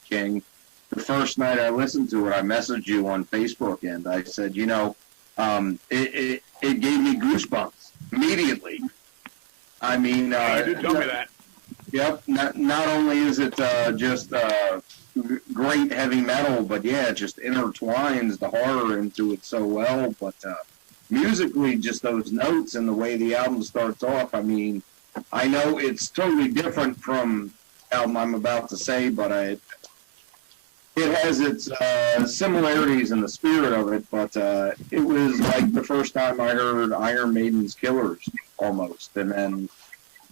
King, the first night I listened to it, I messaged you on Facebook, and I said, it gave me goosebumps immediately. I mean, you did tell me that. Yep. Not only is it just great heavy metal, but it just intertwines the horror into it so well. But musically, just those notes and the way the album starts off. I mean, I know it's totally different from the album I'm about to say, but it has its similarities in the spirit of it. But it was like the first time I heard Iron Maiden's Killers, almost, and then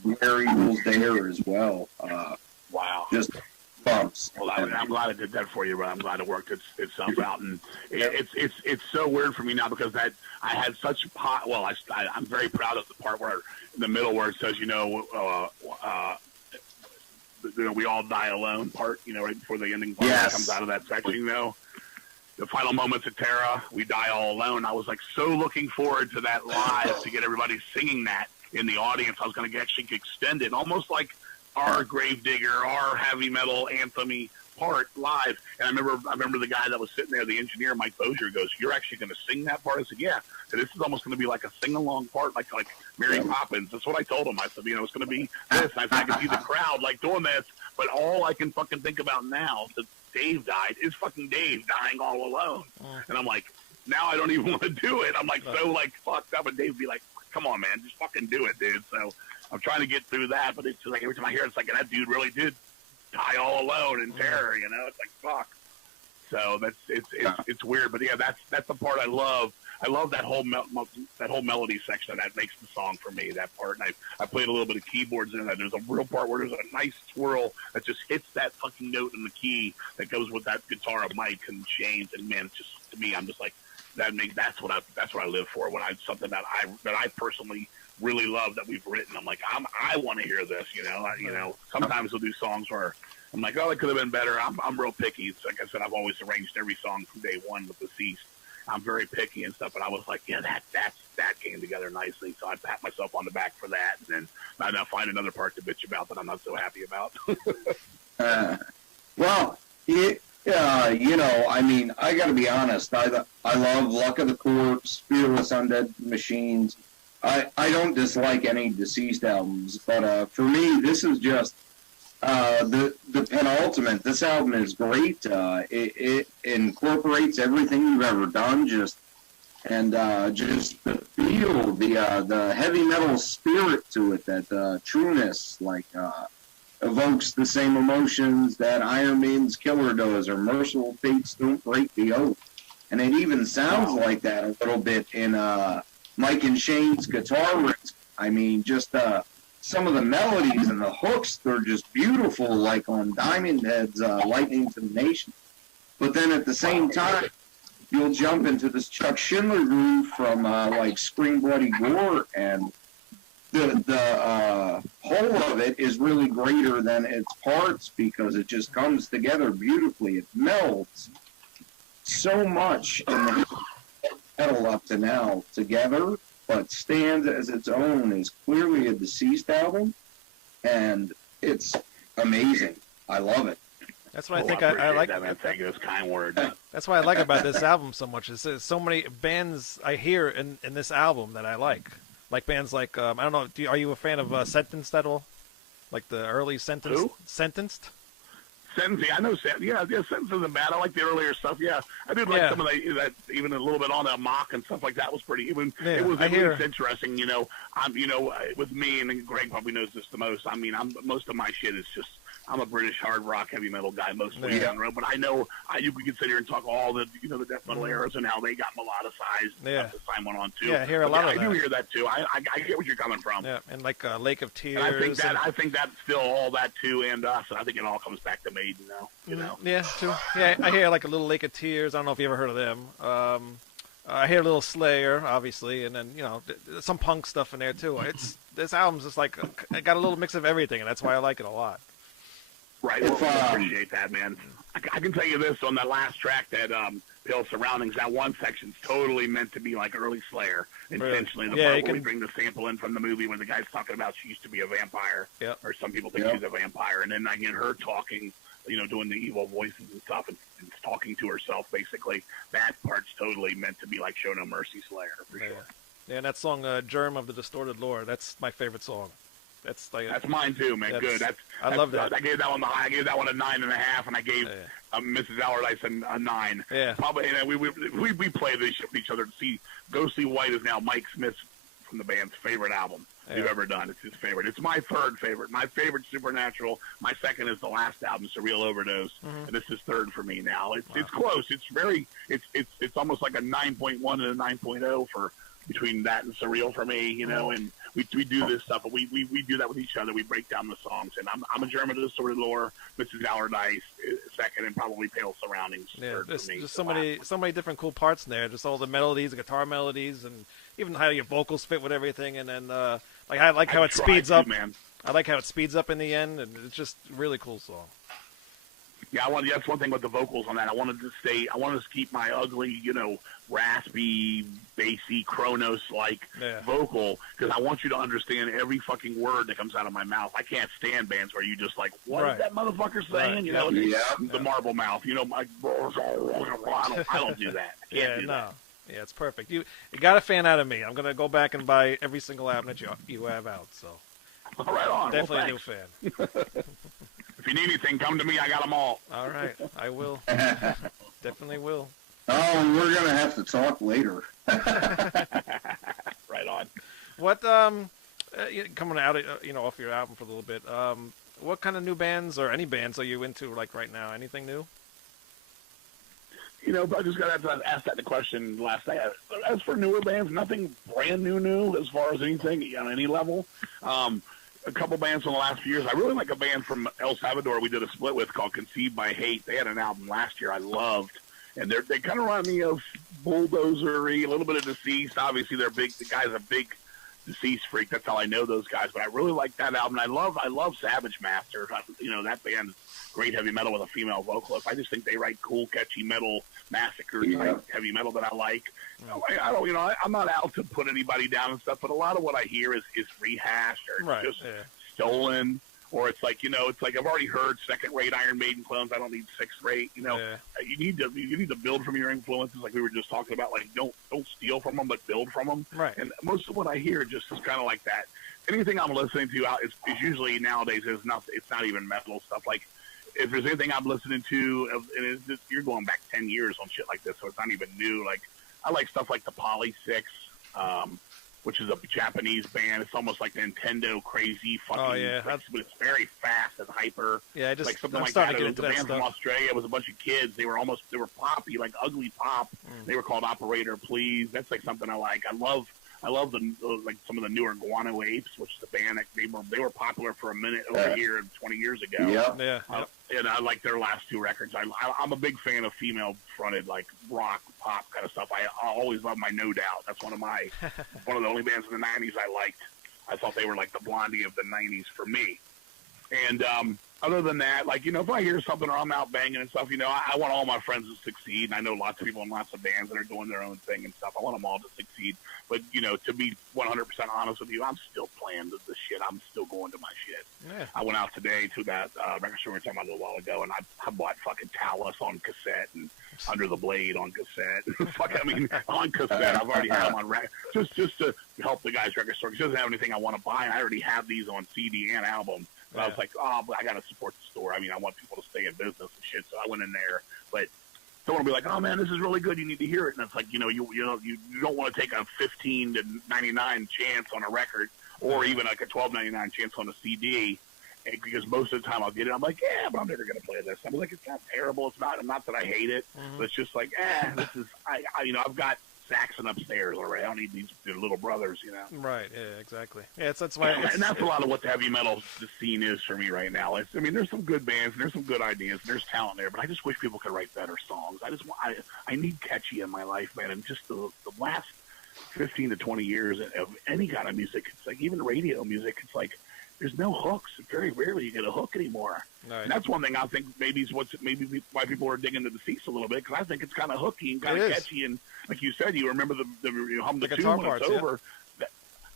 Where Eagles Dare as well. Wow. Just bumps. Well, I'm glad I did that for you, but I'm glad it worked itself out. And it's so weird for me now because I had such I'm very proud of the part where in the middle where it says, we all die alone part, right before the ending part comes out of that section, the final moments of Terra, we die all alone. I was like so looking forward to that live to get everybody singing that in the audience. I was going to actually extend it, almost like our Gravedigger, our heavy metal anthem-y part live. And I remember the guy that was sitting there, the engineer, Mike Bozier, goes, "You're actually going to sing that part?" I said, "Yeah." So this is almost going to be like a sing-along part, like Mary Poppins. That's what I told him. I said, it's going to be this. And I can see the crowd like doing this, but all I can fucking think about now, since Dave died, is fucking Dave dying all alone. And I'm like, now I don't even want to do it. I'm like so like fucked up, and Dave would be like, "Come on, man, just fucking do it, dude." So I'm trying to get through that, but it's just like every time I hear it, it's like that dude really did die all alone in terror, It's like fuck. So it's weird, but yeah, that's the part I love. I love that whole melody section that makes the song for me. That part, and I played a little bit of keyboards in that. There's a real part where there's a nice swirl that just hits that fucking note in the key that goes with that guitar of Mike and Shane's, and man, it's just to me, I'm just like that's what I live for. When something that I personally really love that we've written, I'm like I want to hear this. Sometimes we'll do songs where I'm like, oh, it could have been better. I'm real picky. It's like I said, I've always arranged every song from day one with Deceased. I'm very picky and stuff, but I was like, yeah, that came together nicely. So I pat myself on the back for that, and then I now find another part to bitch about that I'm not so happy about. I mean, I got to be honest. I love Luck of the Corpse, Fearless Undead Machines. I don't dislike any Deceased albums, but for me, this is just the penultimate. This album is great. It incorporates everything you've ever done, just the feel, the heavy metal spirit to it, that trueness, evokes the same emotions that Iron Maiden's Killer does, or Merciful Fate's Don't Break the Oath. And it even sounds like that a little bit in Mike and Shane's guitar riffs. I mean, just some of the melodies and the hooks, they're just beautiful, like on Diamond Head's Lightning to the Nation. But then at the same time, you'll jump into this Chuck Schindler groove from Scream Bloody Gore, and the whole of it is really greater than its parts because it just comes together beautifully. It melds so much in the metal up to now together, but stands as its own, is clearly a Deceased album, and it's amazing. I love it. That's what I think I like. That, man. Thank you. Those kind words. That's what I like about this album so much. Is there's so many bands I hear in this album that I like. Like bands like I don't know. Are you a fan of Sentenced at all? Like the early Sentenced. Who? Sentenced. Sentenced. Yeah, I know. Yeah, Sentenced isn't bad. I like the earlier stuff. Yeah, I did like some of that. Even a little bit on that mock and stuff like that was pretty. It was interesting. With me, and Greg probably knows this the most. I mean, most of my shit is just. I'm a British hard rock, heavy metal guy, mostly down the road. But I know you could sit here and talk all the the death metal eras and how they got melodicized. Yeah, the time went on too. Yeah, I hear a lot of that. I do hear that too. I get where you're coming from. Yeah, and like Lake of Tears. And I think that's still all that too, and us. And I think it all comes back to Maiden now. You know. Yeah, too. Yeah, I hear like a little Lake of Tears. I don't know if you ever heard of them. I hear a little Slayer, obviously, and then some punk stuff in there too. This album's just like it got a little mix of everything, and that's why I like it a lot. Right, well, I appreciate that, man. I can tell you this, on that last track, that Pale Surroundings, that one section's totally meant to be like early Slayer, intentionally. The part where we bring the sample in from the movie where the guy's talking about she used to be a vampire, or some people think she's a vampire, and then I get her talking, doing the evil voices and stuff, and talking to herself, basically. That part's totally meant to be like Show No Mercy Slayer, for sure. Yeah, and that song, Germ of the Distorted Lore, that's my favorite song. That's mine too, man. Good. I love that. I gave that one a 9.5, and I gave Mrs. Allardyce a 9. Yeah. Probably. And we play this with each other to see. Go See White is now Mike Smith's from the band's favorite album we've ever done. It's his favorite. It's my third favorite. My favorite Supernatural. My second is the last album, Surreal Overdose, and this is third for me now. It's close. It's almost like a 9.1 and a 9.0 for. Between that and Surreal for me, and we do this stuff, but we do that with each other. We break down the songs, and I'm a German of the Sword of Lore, Mrs. Allardyce second, and probably Pale Surroundings third for me. There's so many different cool parts in there. Just all the melodies, the guitar melodies, and even how your vocals fit with everything. And then I like how it speeds up. Man. I like how it speeds up in the end, and it's just a really cool song. Yeah, that's one thing with the vocals on that. I wanted to keep my ugly, raspy, bassy, Kronos-like vocal, because I want you to understand every fucking word that comes out of my mouth. I can't stand bands where you just like, what is that motherfucker saying? The marble mouth. I don't do that. I can't do that. Yeah, it's perfect. You got a fan out of me. I'm gonna go back and buy every single album that you have out. So, right on. Definitely a new fan. If you need anything, come to me. I got them all. All right, I will. Definitely will. Oh, we're gonna have to talk later. Right on. What coming out off your album for a little bit? What kind of new bands or any bands are you into like right now? Anything new? I just got asked that the question last night. As for newer bands, nothing brand new as far as anything on any level. A couple bands from the last few years. I really like a band from El Salvador we did a split with called Conceived by Hate. They had an album last year I loved, and they kind of remind me of Bulldozer-y, a little bit of Deceased. Obviously, they're big. The guy's a big Deceased freak. That's how I know those guys. But I really like that album. I love Savage Master. That band, great heavy metal with a female vocalist. I just think they write cool, catchy metal massacre type heavy metal that I like. I don't, I'm not out to put anybody down and stuff, but a lot of what I hear is rehashed or just stolen, or it's like I've already heard second-rate Iron Maiden clones. I don't need sixth-rate. You need to build from your influences, like we were just talking about. Like don't steal from them, but build from them. Right. And most of what I hear just is kind of like that. Anything I'm listening to is usually nowadays it's not even metal stuff. Like if there's anything I'm listening to, and it's just, you're going back 10 years on shit like this, so it's not even new. Like I like stuff like the Poly Six, which is a Japanese band. It's almost like Nintendo crazy fucking. Oh yeah, but it's very fast and hyper. Yeah, like something I'm like starting that. to It get was into a that band stuff. from Australia. It was a bunch of kids. They were poppy, like ugly pop. They were called Operator Please. That's like something I like. I love like some of the newer Guano Apes, which is a band that they were popular for a minute over here 20 years ago. Yeah. And I like their last two records. I'm a big fan of female-fronted like rock, pop kind of stuff. I always love my No Doubt. That's one of the only bands in the '90s I liked. I thought they were like the Blondie of the '90s for me. And other than that, like if I hear something or I'm out banging and stuff, I want all my friends to succeed. And I know lots of people in lots of bands that are doing their own thing and stuff. I want them all to succeed. But to be 100% honest with you, I'm still playing the shit. I'm still going to my shit. Yeah. I went out today to that record store we were talking about a little while ago, and I bought fucking Talus on cassette and Under the Blade on cassette. On cassette. I've already had them on record. Just to help the guy's record store. Because he doesn't have anything I want to buy, and I already have these on CD and album. But I was like, but I got to support the store. I want people to stay in business and shit. So I went in there, but don't want to be like, oh man, this is really good. You need to hear it. And it's like, you don't want to take a $15 to $99 chance on a record, or even like a $12.99 chance on a CD, because most of the time I'll get it. I'm like, yeah, but I'm never gonna play this. I'm like, it's not terrible. It's not that I hate it, but it's just like, this is I've got Saxon upstairs already. I don't need these little brothers, Right. Yeah. Exactly. Yeah. That's why. And that's a lot of what the heavy metal scene is for me right now. There's some good bands and there's some good ideas and there's talent there, but I just wish people could write better songs. I need catchy in my life, man. And just the last 15 to 20 years of any kind of music, it's like even radio music. It's like there's no hooks. Very rarely you get a hook anymore. Right. And that's one thing I think maybe why people are digging the Deceased a little bit, because I think it's kind of hooky and kind of catchy. And like you said, you remember you hum the tune when it's over.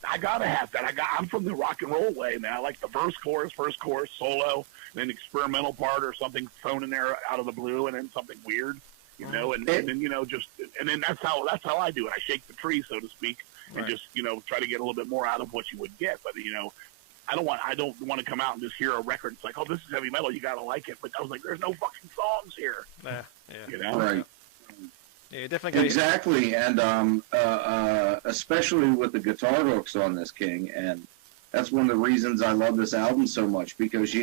I gotta have that. I'm from the rock and roll way, man. I like the first chorus, solo, then experimental part or something thrown in there out of the blue, and then something weird, and then that's how I do it. I shake the tree, so to speak, and just try to get a little bit more out of what you would get. But I don't want to come out and just hear a record. It's like, oh, this is heavy metal. You gotta like it. But I was like, there's no fucking songs here. Right. Yeah, definitely. Exactly, and especially with the guitar hooks on this, King, and that's one of the reasons I love this album so much, because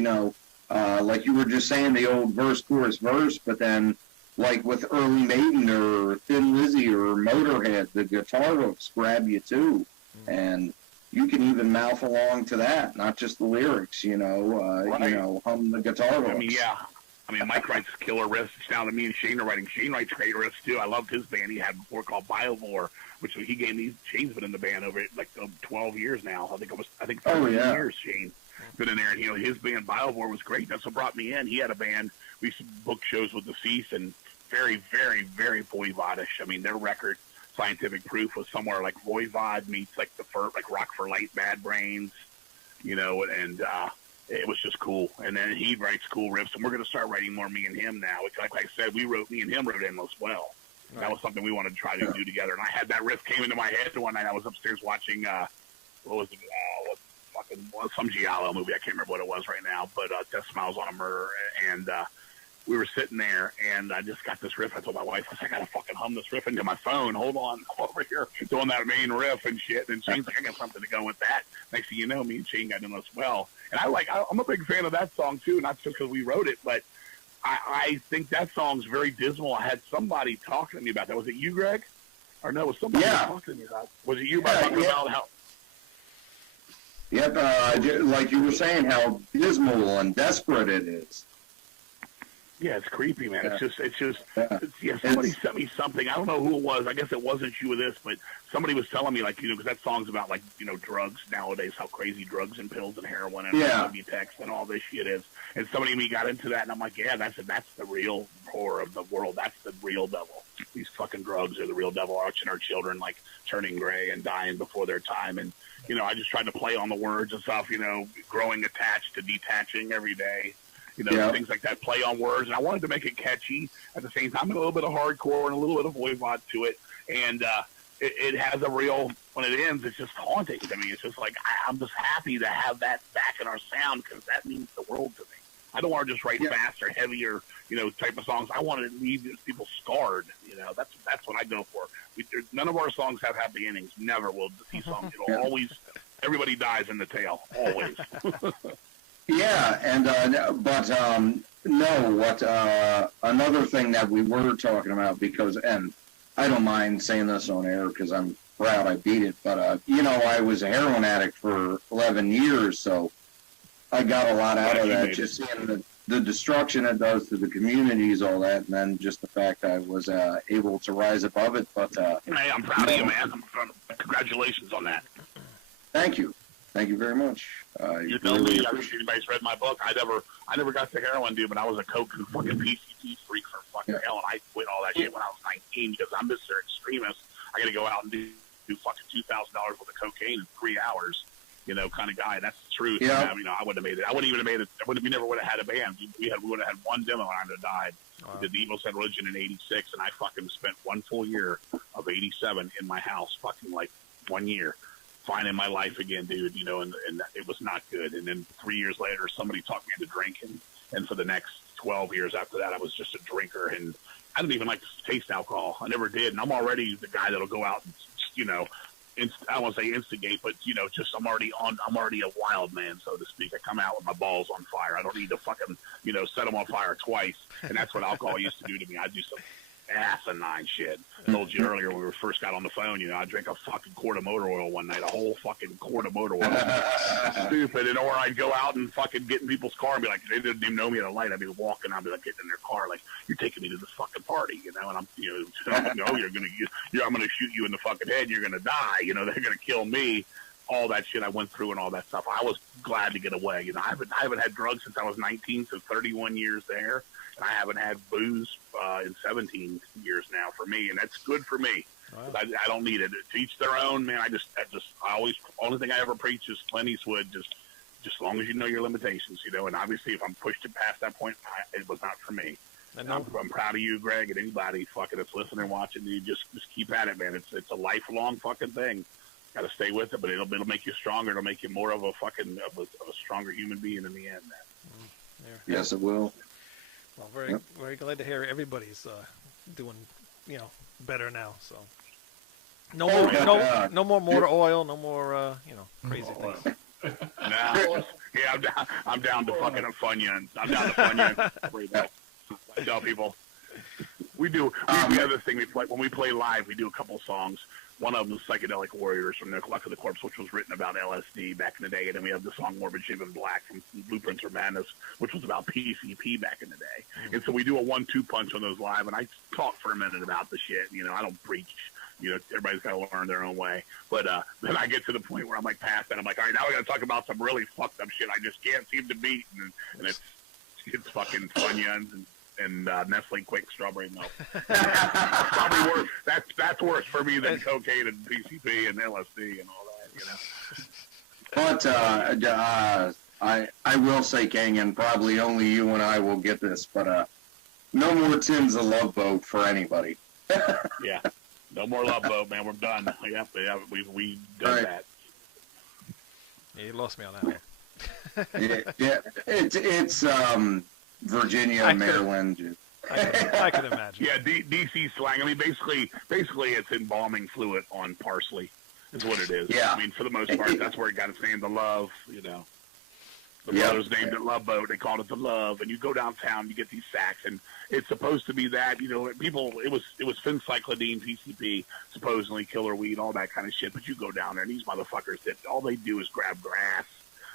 like you were just saying, the old verse, chorus, verse, but then like with early Maiden or Thin Lizzy or Motorhead, the guitar hooks grab you too, and you can even mouth along to that, not just the lyrics, hum the guitar hooks. Mike writes killer riffs. It's down to me and Shane are writing. Shane writes great riffs too. I loved his band he had before called Biovore, which he gave me. Shane's been in the band over like 12 years now. I think 13 years, Shane. been in there, and his band Biovore was great. That's what brought me in. He had a band. We used to book shows with Deceased, and very, very, very Voivodish. I mean, their record, Scientific Proof, was somewhere like Voivod meets like like Rock for Light, Bad Brains, and it was just cool. And then he writes cool riffs, and we're going to start writing more me and him now. Which, like I said, me and him wrote Endless Well. Right. That was something we wanted to try to do together. And I had that riff came into my head one night. I was upstairs watching, what was it? Some Giallo movie. I can't remember what it was right now, but Death Smiles on a Murder. And we were sitting there, and I just got this riff. I told my wife, I got to fucking hum this riff into my phone. Hold on, I'm over here doing that main riff and shit. And Shane's like, I got something to go with that. Next thing you know, me and Shane got in as well. And I'm a big fan of that song, too, not just because we wrote it, but I think that song's very dismal. I had somebody talking to me about that. Was it you, Greg? Or no, it was somebody talking to me about it. Was it you talking about how... Yep, like you were saying, how dismal and desperate it is. Yeah, it's creepy, man. Yeah. It's just. Somebody sent me something. I don't know who it was. I guess it wasn't you with this, but somebody was telling me, like, because that song's about, like, drugs nowadays, how crazy drugs and pills and heroin and Subutex and all this shit is. And somebody and me got into that, and I'm like, yeah, that's the real horror of the world. That's the real devil. These fucking drugs are the real devil, watching our children, like, turning gray and dying before their time. And, I just tried to play on the words and stuff, growing attached to detaching every day. Things like that, play on words. And I wanted to make it catchy at the same time, and a little bit of hardcore and a little bit of voivod to it. And it has a real, when it ends, it's just haunting to me. It's just like, I'm just happy to have that back in our sound, because that means the world to me. I don't want to just write faster, heavier, type of songs. I want to leave people scarred. That's what I go for. None of our songs have happy endings. Never will. The songs, it'll always, everybody dies in the tail, always. Yeah, and another thing that we were talking about, and I don't mind saying this on air because I'm proud I beat it, but I was a heroin addict for 11 years, so I got a lot out of that, just seeing the destruction it does to the communities, all that, and then just the fact I was able to rise above it. But hey, I'm proud of you, man. Congratulations on that. Thank you. Thank you very much. You know me. Anybody's read my book. I never got to heroin, dude, but I was a coke and fucking PCT freak for fucking hell, and I quit all that shit when I was 19 because I'm Mr. Extremist. I got to go out and do fucking $2,000 worth of cocaine in 3 hours, kind of guy. That's the truth. Yeah. I wouldn't have made it. I wouldn't even have made it. We never would have had a band. We would have had one demo, and I would have died. Wow. We did the Evil Said Religion in '86, and I fucking spent one full year of '87 in my house, fucking like 1 year. Finding my life again, dude, and it was not good. And then 3 years later, somebody talked me into drinking. And for the next 12 years after that, I was just a drinker. And I didn't even like to taste alcohol. I never did. And I'm already the guy that'll go out and, I don't want to say instigate, but, I'm already a wild man, so to speak. I come out with my balls on fire. I don't need to fucking, set them on fire twice. And that's what alcohol used to do to me. I'd do some asinine shit. I told you earlier when we first got on the phone, I drank a fucking quart of motor oil one night, a whole fucking quart of motor oil. Stupid. Or I'd go out and fucking get in people's car and be like, they didn't even know me at a light. I'd be walking, I'd be like getting in their car, like, you're taking me to this fucking party, and I'm, I'm gonna shoot you in the fucking head, you're gonna die, they're gonna kill me. All that shit I went through and all that stuff. I was glad to get away. I haven't had drugs since I was 19, so 31 years there. And I haven't had booze in 17 years now for me, and that's good for me. Wow. I don't need it. To each their own, man. I always, only thing I ever preach is Clint Eastwood, just as long as you know your limitations, and obviously if I'm pushed it past that point, it was not for me. And I'm proud of you, Greg, and anybody fucking that's listening and watching, you just keep at it, man. It's a lifelong fucking thing. Got to stay with it, but it'll make you stronger. It'll make you more of a fucking of a stronger human being in the end, man. Yes, it will. Well, very glad to hear everybody's doing, better now. So no more motor oil, no more crazy things. I'm down to fucking Funyuns. I'm down to Funyuns. I tell people we have this thing we play when we play live. We do a couple songs. One of them is Psychedelic Warriors from Neglect of the Corpse, which was written about LSD back in the day. And then we have the song Morbid Shape and Black from Blueprints for Madness, which was about PCP back in the day. And so we do a 1-2 punch on those live. And I talk for a minute about the shit. I don't preach everybody's got to learn their own way. But then I get to the point where I'm like past that. I'm like, all right, now we got to talk about some really fucked up shit I just can't seem to beat, and it's fucking Funyuns and Nestle Quick Strawberry Milk. Probably worse. That's worse for me than cocaine and PCP and LSD and all that. But I will say, King, and probably only you and I will get this, but no more tins of Love Boat for anybody. Yeah, no more Love Boat, man. We're done. Yep, we done that. Yeah, you lost me on that one. Yeah, it's Virginia, Maryland. I can imagine. Yeah, DC slang. I mean, basically, it's embalming fluid on parsley. Is what it is. Yeah. I mean, for the most part, that's where it got its name, the Love. The brothers named it Love Boat. They called it the Love. And you go downtown, you get these sacks, and it's supposed to be that. People. It was phencyclidine, PCP, supposedly killer weed, all that kind of shit. But you go down there, and these motherfuckers, that all they do is grab grass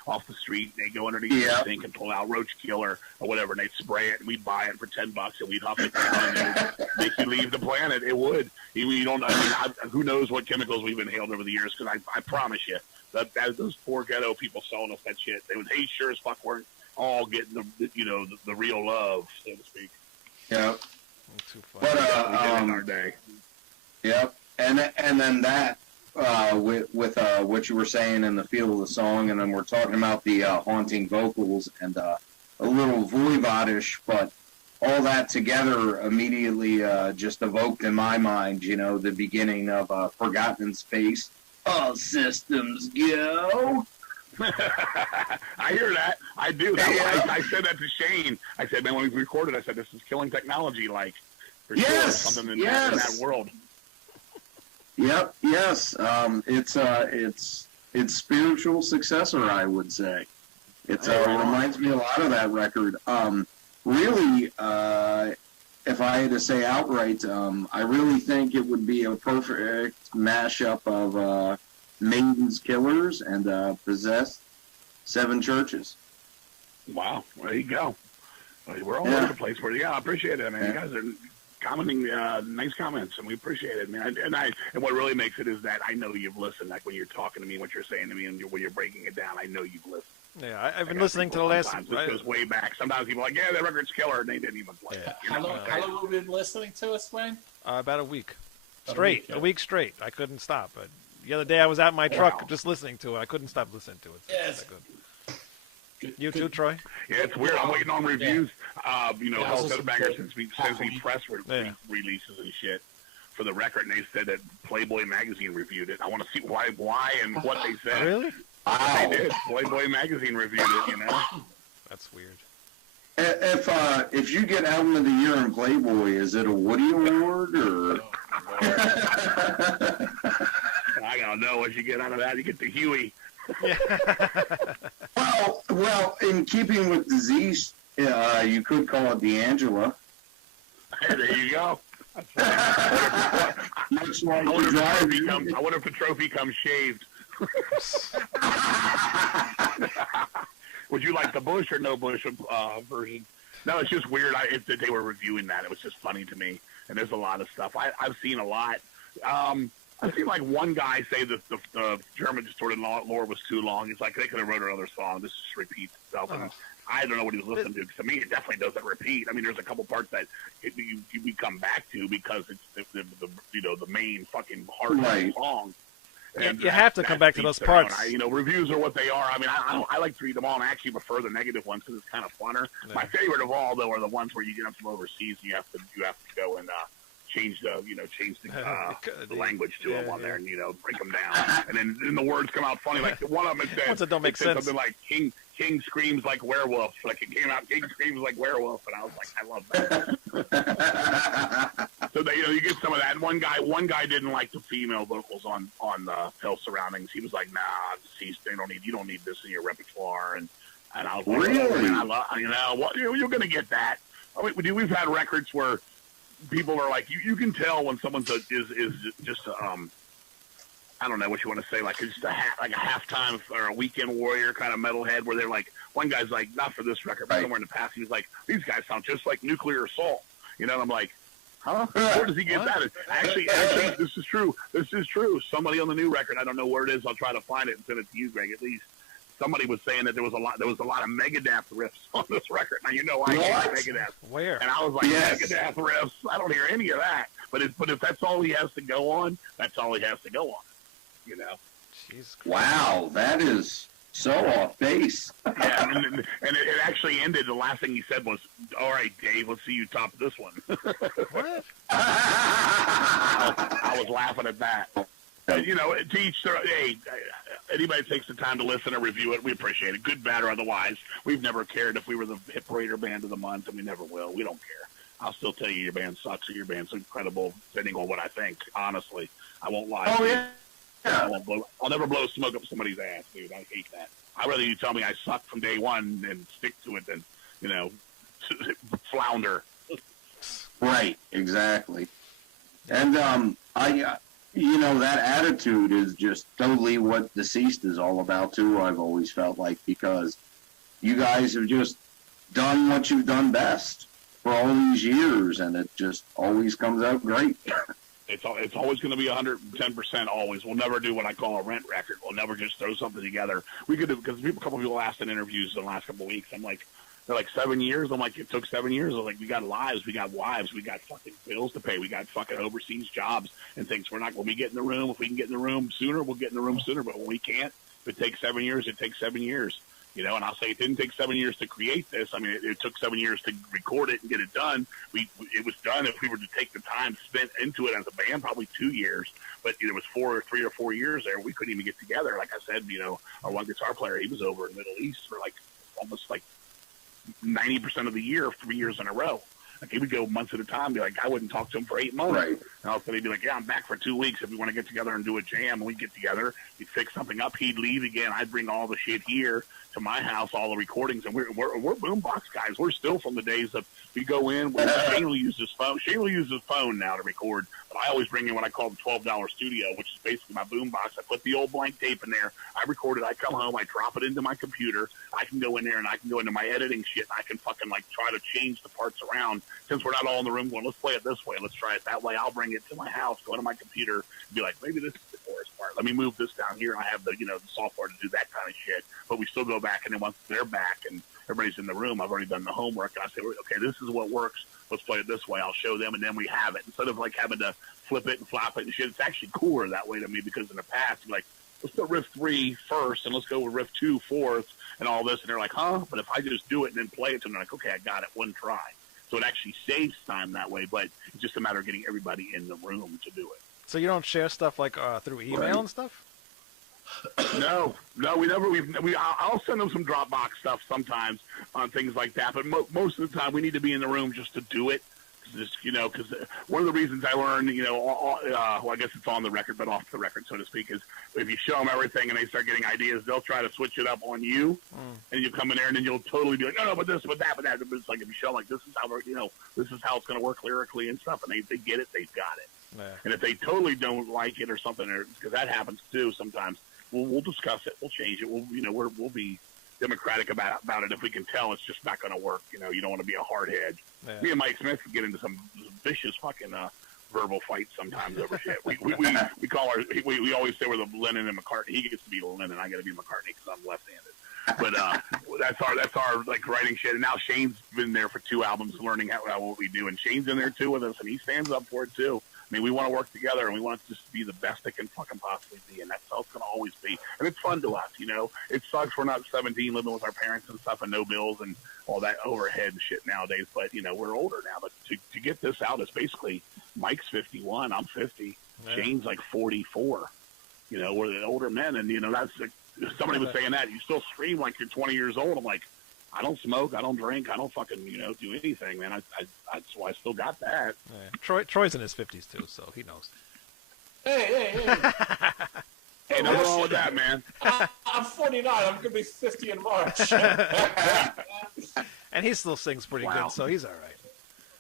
off the street. They go underneath the sink and pull out roach killer or whatever, and they'd spray it, and we'd buy it for $10, and we'd huff it down, and it would make you leave the planet. It would. You don't. I mean, who knows what chemicals we've inhaled over the years? Because I promise you, that those poor ghetto people selling us that shit, they sure as fuck weren't all getting the real love, so to speak. Yeah. Too funny. But in our day. Yep. And then that. With what you were saying in the feel of the song, and then we're talking about the haunting vocals and a little voivodish, but all that together immediately just evoked in my mind, the beginning of Forgotten in Space. All systems go. I hear that. I do. I said that to Shane. I said, man, when we recorded, I said, this is killing technology, like, for sure, something in that world. Yep. Yes. It's spiritual successor, I would say. It reminds me a lot of that record. Really, if I had to say outright, I really think it would be a perfect mashup of Maiden's Killers and Possessed, Seven Churches. Wow. There you go. We're all over the place. I appreciate it, man. You guys are commenting nice comments, and we appreciate it, man. And what really makes it is that I know you've listened. Like when you're talking to me, what you're saying to me, and when you're breaking it down, I know you've listened. Yeah, I've been listening to the last. This goes way back. Sometimes people are like, yeah, that record's killer, and they didn't even play it. How long have you been listening to us, Wayne? About a week. Straight. A week straight. I couldn't stop. But the other day I was out in my truck just listening to it. I couldn't stop listening to it. Yes. You too, Troy? Yeah, it's weird. I'm waiting on reviews. Hell's Banger since we press releases and shit for the record, and they said that Playboy magazine reviewed it. I want to see why and what they said. Really? Wow. They did. Playboy magazine reviewed it. That's weird. If you get Album of the Year in Playboy, is it a Woody Award or? I don't know what you get out of that. You get the Huey. Well, in keeping with disease, you could call it the Angela. Hey, there you go. I wonder if the trophy comes shaved. Would you like the Bush or no Bush version? No, it's just weird. They were reviewing that. It was just funny to me. And there's a lot of stuff. I've seen a lot. I've seen like one guy say that the German distorted lore was too long. He's like, they could have wrote another song. This just repeats itself. And I don't know what he was listening to. Because to me, it definitely doesn't repeat. I mean, there's a couple parts that we come back to because it's the main fucking heart of the song. And you have to come back to those parts. Reviews are what they are. I mean, I like to read them all, and I actually prefer the negative ones because it's kind of funner. Yeah. My favorite of all, though, are the ones where you get up from overseas and you have to go and change the language to them on there and break them down, and then the words come out funny. Like one of them said, once it don't make sense, something like King screams like werewolf. Like it came out, King screams like werewolf, and I was like, I love that. So you get some of that. One guy didn't like the female vocals on Hell Surroundings. He was like, nah, you don't need this in your repertoire. And I was like, really? You're gonna get that. I mean, we've had records where people are like, you can tell when someone's is just I don't know what you want to say, like just a halftime or a weekend warrior kind of metalhead, where they're like, one guy's like, not for this record, but somewhere in the past, he was like, these guys sound just like Nuclear Assault, and I'm like, Huh? Where does he get that? Actually, this is true. This is true. Somebody on the new record, I don't know where it is. I'll try to find it and send it to you, Greg, at least. Somebody was saying that there was a lot of Megadeth riffs on this record. Now, you know I hate Megadeth. Where? And I was like, Megadeth riffs? I don't hear any of that. But if that's all he has to go on, that's all he has to go on. You know? Jeez. Wow, that is so off base. Yeah, and it actually ended. The last thing he said was, "All right, Dave, let's see you top this one." What? I was laughing at that. But, you know, to each their, hey, anybody takes the time to listen or review it, we appreciate it, good, bad, or otherwise. We've never cared if we were the Hip Raider band of the month, and we never will. We don't care. I'll still tell you your band sucks or your band's incredible, depending on what I think. Honestly, I won't lie. Oh yeah. I'll never blow smoke up somebody's ass, dude. I hate that. I'd rather you tell me I suck from day one and stick to it than, you know, flounder. Right, exactly. And you know, that attitude is just totally what Deceased is all about too. I've always felt like, because you guys have just done what you've done best for all these years, and it just always comes out great. It's always going to be 110%. Always. We'll never do what I call a rent record. We'll never just throw something together. We could, because a couple of people asked in interviews in the last couple of weeks. I'm like, they're like 7 years. I'm like, it took 7 years. I'm like, we got lives, we got wives, we got fucking bills to pay, we got fucking overseas jobs and things. We're not, when we get in the room, if we can get in the room sooner, we'll get in the room sooner. But when we can't, if it takes 7 years, it takes 7 years. You know, and I'll say it didn't take 7 years to create this. I mean, it took 7 years to record it and get it done. It was done, if we were to take the time spent into it as a band, probably 2 years. But it was 3 or 4 years there. We couldn't even get together. Like I said, you know, our one guitar player, he was over in the Middle East for like almost like 90% of the year, 3 years in a row. Like, he would go months at a time, be like, I wouldn't talk to him for 8 months. Right. And all of a sudden he'd be like, yeah, I'm back for 2 weeks. If we want to get together and do a jam, and we'd get together, he'd fix something up, he'd leave again. I'd bring all the shit here to my house, all the recordings, and we're boombox guys. We're still from the days of, we go in, Shane will use his phone. Shane will use his phone now to record, but I always bring in what I call the $12 studio, which is basically my boombox. I put the old blank tape in there. I record it. I come home. I drop it into my computer. I can go in there and I can go into my editing shit. And I can fucking like try to change the parts around. Since we're not all in the room going, let's play it this way. Let's try it that way. I'll bring it to my house, go into my computer, and be like, maybe this is the chorus part. Let me move this down here. I have the, you know, the software to do that kind of shit. But we still go back, and then once they're back and everybody's in the room, I've already done the homework. And I say, okay, this is what works. Let's play it this way. I'll show them, and then we have it. Instead of like having to flip it and flop it and shit, it's actually cooler that way to me, because in the past, you're like, let's put riff 3 first, and let's go with riff 2 fourth, and all this. And they're like, huh? But if I just do it and then play it, and they're like, okay, I got it, one try. So it actually saves time that way, but it's just a matter of getting everybody in the room to do it. So you don't share stuff like through email and stuff? No, we never. I'll send them some Dropbox stuff sometimes on things like that, but most of the time we need to be in the room just to do it. Just, you know, because one of the reasons I learned, you know, well, I guess it's on the record, but off the record, so to speak, is if you show them everything and they start getting ideas, they'll try to switch it up on you, and you come in there and then you'll totally be like, no, but this, but that, but that. But it's like, if you show them, like, this is how, you know, this is how it's going to work lyrically and stuff, and they get it, they've got it. Yeah. And if they totally don't like it or something, because that happens too sometimes, we'll discuss it, we'll change it, we'll be democratic about it. If we can tell it's just not going to work, you know, you don't want to be a hard head. Yeah. Me and Mike Smith get into some vicious fucking verbal fights sometimes over shit. We we always say we're the Lennon and McCartney. He gets to be Lennon, I got to be McCartney because I'm left-handed. But that's our like writing shit. And now Shane's been there for 2 albums, learning how what we do, and Shane's in there too with us, and he stands up for it too. I mean, we want to work together, and we want it to just be the best it can fucking possibly be, and that's how it's going to always be. And it's fun to us, you know. It sucks we're not 17 living with our parents and stuff and no bills and all that overhead and shit nowadays, but, you know, we're older now. But to get this out, it's basically Mike's 51, I'm 50, Shane's like 44. You know, we're the older men, and, you know, that's somebody was saying that. You still scream like you're 20 years old. I'm like, I don't smoke, I don't drink, I don't fucking, you know, do anything, man. That's why I still got that. Yeah. Troy's in his 50s too, so he knows. Hey. Hey, nothing wrong with that, man. I'm 49. I'm going to be 50 in March. And he still sings pretty good, so he's all right.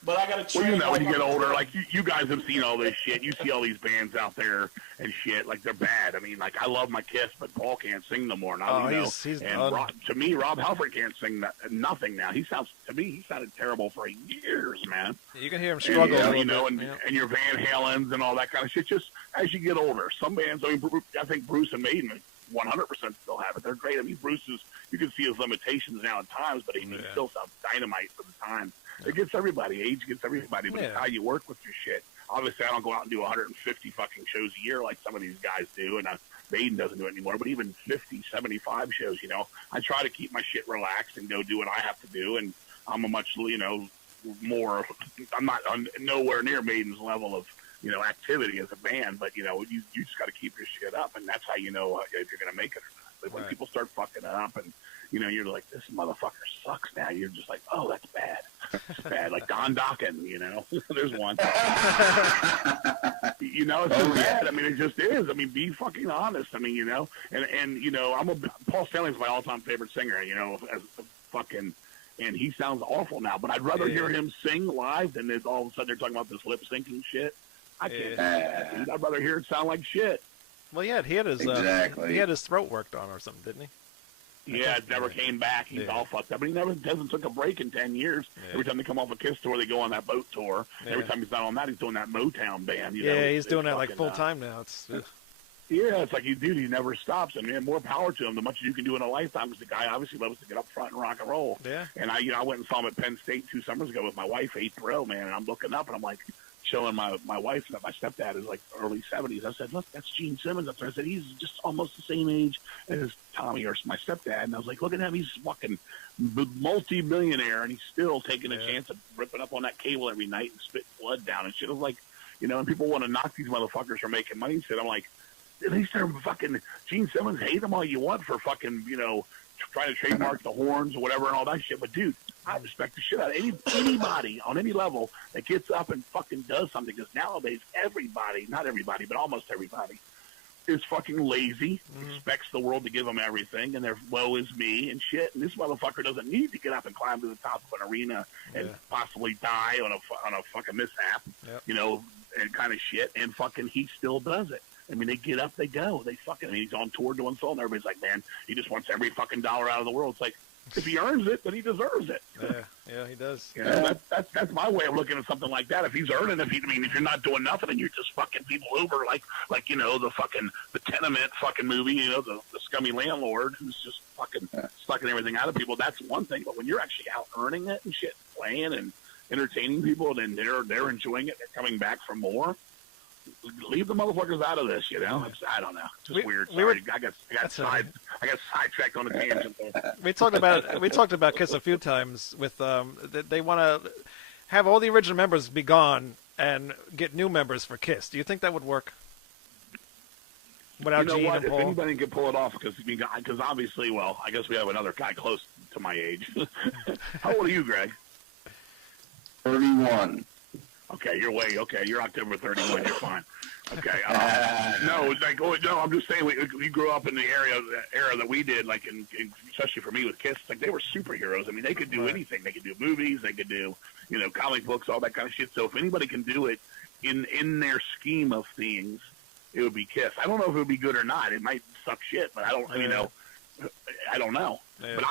But I gotta train. Well, you know, when you get older, like you guys have seen all this shit. You see all these bands out there and shit. Like they're bad. I mean, like I love my Kiss, but Paul can't sing no more now. He's and done. To me, Rob Halford can't sing nothing now. He sounded terrible for years, man. You can hear him struggle. And your Van Halens and all that kind of shit. Just as you get older, some bands. I mean, I think Bruce and Maiden 100% still have it. They're great. I mean, Bruce is. You can see his limitations now at times, but he still sounds dynamite for the time. It gets everybody. Age gets everybody, but it's how you work with your shit. Obviously, I don't go out and do 150 fucking shows a year like some of these guys do, and Maiden doesn't do it anymore, but even 50, 75 shows, I try to keep my shit relaxed and go do what I have to do, and I'm a much, more, I'm not nowhere near Maiden's level of, activity as a band, but, you just got to keep your shit up, and that's how you know if you're going to make it or not. But when people start fucking it up and, you're like, this motherfucker sucks now. You're just like, oh, that's bad. It's bad. Like Don Dokken, There's one. It's just bad. I mean, it just is. I mean, be fucking honest. I mean, and Paul Stanley's my all-time favorite singer, as fucking, and he sounds awful now, but I'd rather hear him sing live than all of a sudden they're talking about this lip-syncing shit. I can't do that, dude. I'd rather hear it sound like shit. Well, yeah, he had his throat worked on or something, didn't he? Yeah, it never came back. He's all fucked up. But he hasn't took a break in 10 years. Yeah. Every time they come off a Kiss tour, they go on that boat tour. Yeah. Every time he's not on that, he's doing that Motown band. He's doing that like full time now. It's like he never stops. I mean, more power to him. The much you can do in a lifetime, because the guy obviously loves to get up front and rock and roll. Yeah. And I went and saw him at Penn State 2 summers ago with my wife, 8th row, man. And I'm looking up and I'm like, showing my wife that my stepdad is like early 70s. I said, look, that's Gene Simmons up there. I said, he's just almost the same age as Tommy or my stepdad. And I was like, look at him. He's fucking multi-millionaire, and he's still taking a chance of ripping up on that cable every night and spitting blood down and shit. I was like, and people want to knock these motherfuckers for making money and shit. I'm like, at least they're fucking Gene Simmons. Hate them all you want for fucking, trying to trademark the horns or whatever and all that shit. But, dude, I respect the shit out of anybody on any level that gets up and fucking does something. Because nowadays, everybody, not everybody, but almost everybody, is fucking lazy, expects the world to give them everything, and their woe is me and shit. And this motherfucker doesn't need to get up and climb to the top of an arena and possibly die on a fucking mishap, and kind of shit. And fucking he still does it. I mean, they get up, they go. He's on tour doing so, and everybody's like, man, he just wants every fucking dollar out of the world. It's like, if he earns it, then he deserves it. Yeah, he does. That's my way of looking at something like that. If he's earning, if you're not doing nothing and you're just fucking people over, like the Tenement fucking movie, the scummy landlord who's just fucking sucking everything out of people, that's one thing. But when you're actually out earning it and shit, playing and entertaining people, and they're enjoying it, they're coming back for more. Leave the motherfuckers out of this, I don't know. Just weird. Sorry, I got sidetracked on a tangent there. We talked about Kiss a few times with they want to have all the original members be gone and get new members for Kiss. Do you think that would work? Without Gene and Paul? If anybody can pull it off, because obviously, well, I guess we have another guy close to my age. How old are you, Greg? 31. Okay, you're October 31. You're fine. Okay. No, I'm just saying we grew up in the era that we did, like, especially for me with Kiss, like they were superheroes. I mean, they could do anything. They could do movies. They could do, comic books, all that kind of shit. So if anybody can do it in their scheme of things, it would be Kiss. I don't know if it would be good or not. It might suck shit, but I don't know. Yeah. But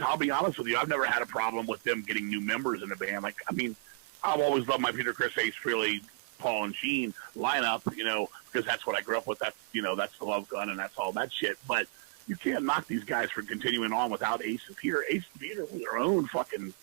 I'll be honest with you, I've never had a problem with them getting new members in the band. Like, I mean, I've always loved my Peter, Chris, Ace Frehley, Paul, and Gene lineup, because that's what I grew up with. That's the love gun, and that's all that shit. But you can't knock these guys for continuing on without Ace and Peter. Ace and Peter were their own fucking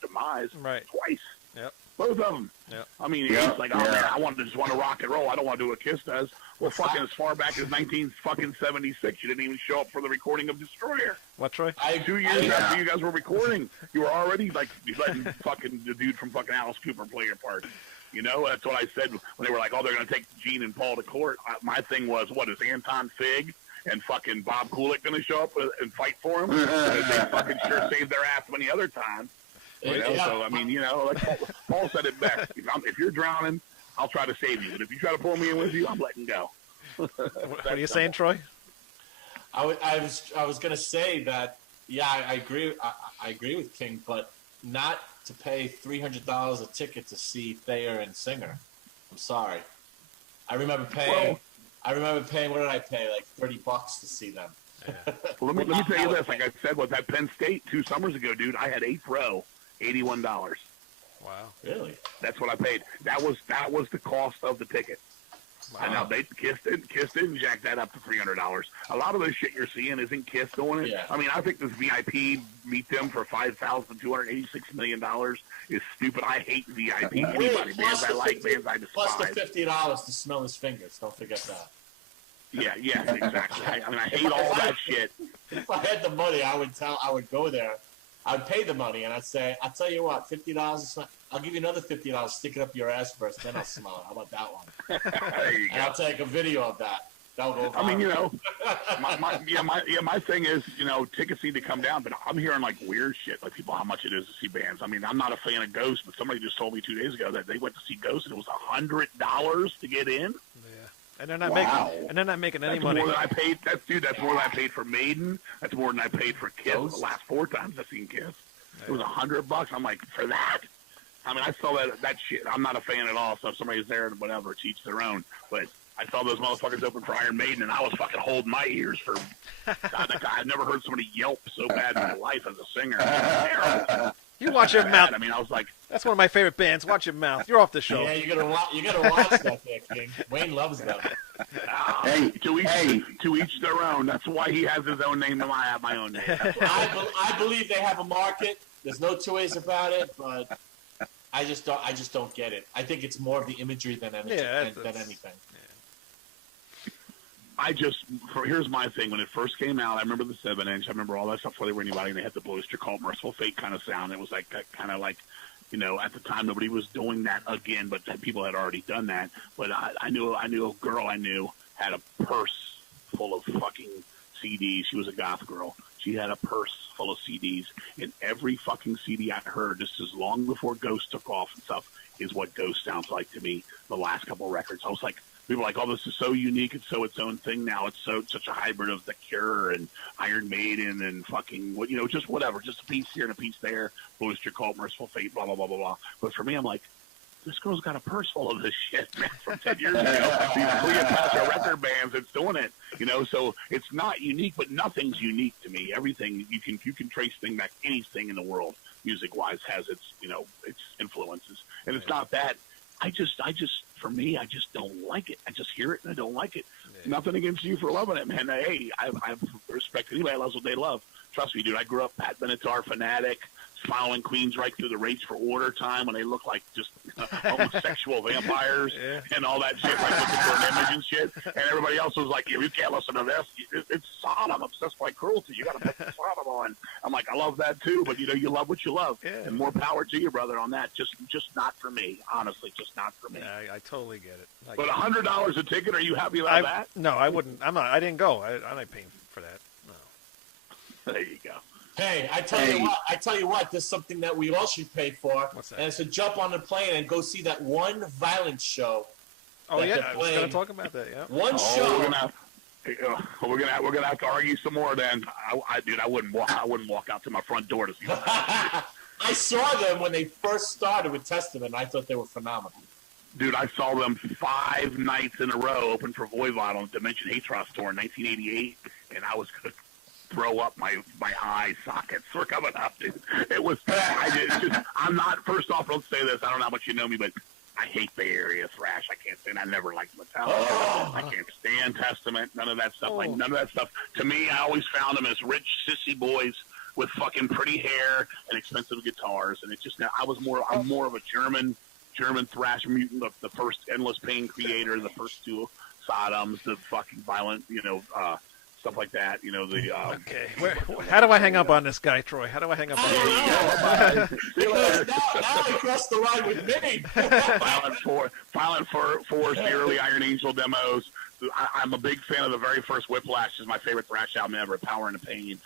demise twice. Yep. Both of them. Yep. I mean, it's like, man, I just want to rock and roll. I don't want to do what Kiss does. Well, fucking as far back as 1976, you didn't even show up for the recording of Destroyer. What, Troy? 2 years after you guys were recording, you were already like letting fucking the dude from fucking Alice Cooper play your part. That's what I said when they were like, oh, they're going to take Gene and Paul to court. My thing was, what is Anton Fig and fucking Bob Kulick going to show up and fight for him? They fucking sure saved their ass many other times. So, I mean, like Paul said it best. If you're drowning, I'll try to save you. But if you try to pull me in with you, I'm letting go. What are you saying, Troy? I was going to say that, I agree. I agree with King, but not to pay $300 a ticket to see Thayer and Singer. I'm sorry. I remember paying. What did I pay? Like $30 to see them. Yeah. Well, let me tell you this. Like I said, was at Penn State 2 summers ago, dude. I had 8th row, $81. Wow. Really? That's what I paid. That was the cost of the ticket. Wow. And now Kiss didn't jack that up to $300. A lot of this shit you're seeing isn't Kiss doing it. Yeah. I mean, I think this VIP meet them for $5,286 million is stupid. I hate VIP. Anybody, bands I like, bands I despise. Plus the $50 to smell his fingers. Don't forget that. Yeah, exactly. I hate all that shit. If I had the money, I would go there. I'd pay the money, and I'd say, I'll tell you what, $50, I'll give you another $50, stick it up your ass first, then I'll smell it. How about that one? There you And go. I'll take a video of that. That'll go viral. I mean, my thing is, tickets need to come down, but I'm hearing like weird shit, like people how much it is to see bands. I mean, I'm not a fan of Ghost, but somebody just told me 2 days ago that they went to see Ghost and it was $100 to get in. Yeah. And they're not making any money. More than I paid. That's more than I paid for Maiden. That's more than I paid for Kiss. The last 4 times I've seen Kiss, it was $100. I'm like, for that. I mean, I saw that shit. I'm not a fan at all. So if somebody's there and whatever, to each their own. But I saw those motherfuckers open for Iron Maiden, and I was fucking holding my ears for. I've never heard somebody yelp so bad in my life as a singer. Terrible. You watch your mouth. I mean, I was like, that's one of my favorite bands. Watch your mouth. You're off the show. Yeah, you gotta watch that there, King. Wayne loves them. To each their own. That's why he has his own name and I have my own name. I believe they have a market. There's no two ways about it, but I just don't get it. I think it's more of the imagery than anything. Here's my thing. When it first came out, I remember the 7-inch. I remember all that stuff before they were anybody, and they had the Blister called Merciful Fate kind of sound. It was like kind of like, at the time nobody was doing that again, but people had already done that. But I knew a girl I knew had a purse full of fucking CDs. She was a goth girl. She had a purse full of CDs, and every fucking CD I heard, just as long before Ghost took off and stuff, is what Ghost sounds like to me. The last couple of records, I was like, people were like, oh, this is so unique. It's so its own thing now. It's such a hybrid of The Cure and Iron Maiden and fucking, just whatever. Just a piece here and a piece there. Blister Cult, Merciful Fate, blah, blah, blah, blah, blah. But for me, I'm like, this girl's got a purse full of this shit, man, from 10 years ago. These Cleopatra record bands that's doing it, So it's not unique, but nothing's unique to me. Everything, you can trace back anything in the world, music-wise, has its influences. And it's not that. For me, I just don't like it. I just hear it and I don't like it. Yeah. Nothing against you for loving it, man. Hey, I respect anybody that loves what they love. Trust me, dude. I grew up Pat Benatar fanatic, following Queens right through the Race for Order time when they look like just homosexual vampires and all that shit, like looking for an image and shit. And everybody else was like, you can't listen to this. It's Sodom, obsessed by cruelty. You got to put Sodom on. I'm like, I love that too, but you love what you love. Yeah. And more power to you, brother, on that. Just not for me. Honestly, just not for me. Yeah, I totally get it. But $100 a ticket, are you happy about that? No, I wouldn't. I'm not. I didn't go. I'm not paying for that. No. There you go. Hey, I tell you what, there's something that we all should pay for. What's that? And it's to jump on the plane and go see that one violence show. Oh yeah, I was going to talk about that. Yeah. One show. We're gonna have to argue some more. Then, I wouldn't walk out to my front door to see that. I saw them when they first started with Testament. I thought they were phenomenal. Dude, I saw them 5 nights in a row open for Voivod on Dimension Hatros tour in 1988, and I was gonna throw up my eye sockets were coming up, dude. It was, I'm not, first off, don't say this, I don't know how much you know me, but I hate Bay Area Thrash. I can't stand, I never liked Metallica. I can't stand Testament, none of that stuff. Like, none of that stuff. To me, I always found them as rich, sissy boys with fucking pretty hair and expensive guitars, and it's just, I'm more of a German thrash mutant, the first Endless Pain creator, the first 2 Sodoms, the fucking violent, stuff like that, Okay. How do I hang up on this guy, Troy? How do I hang up on him? Because now he crossed the line with me. Violent Force, the early Iron Angel demos, I'm a big fan of the very first Whiplash. Is my favorite thrash album ever. Power and Pain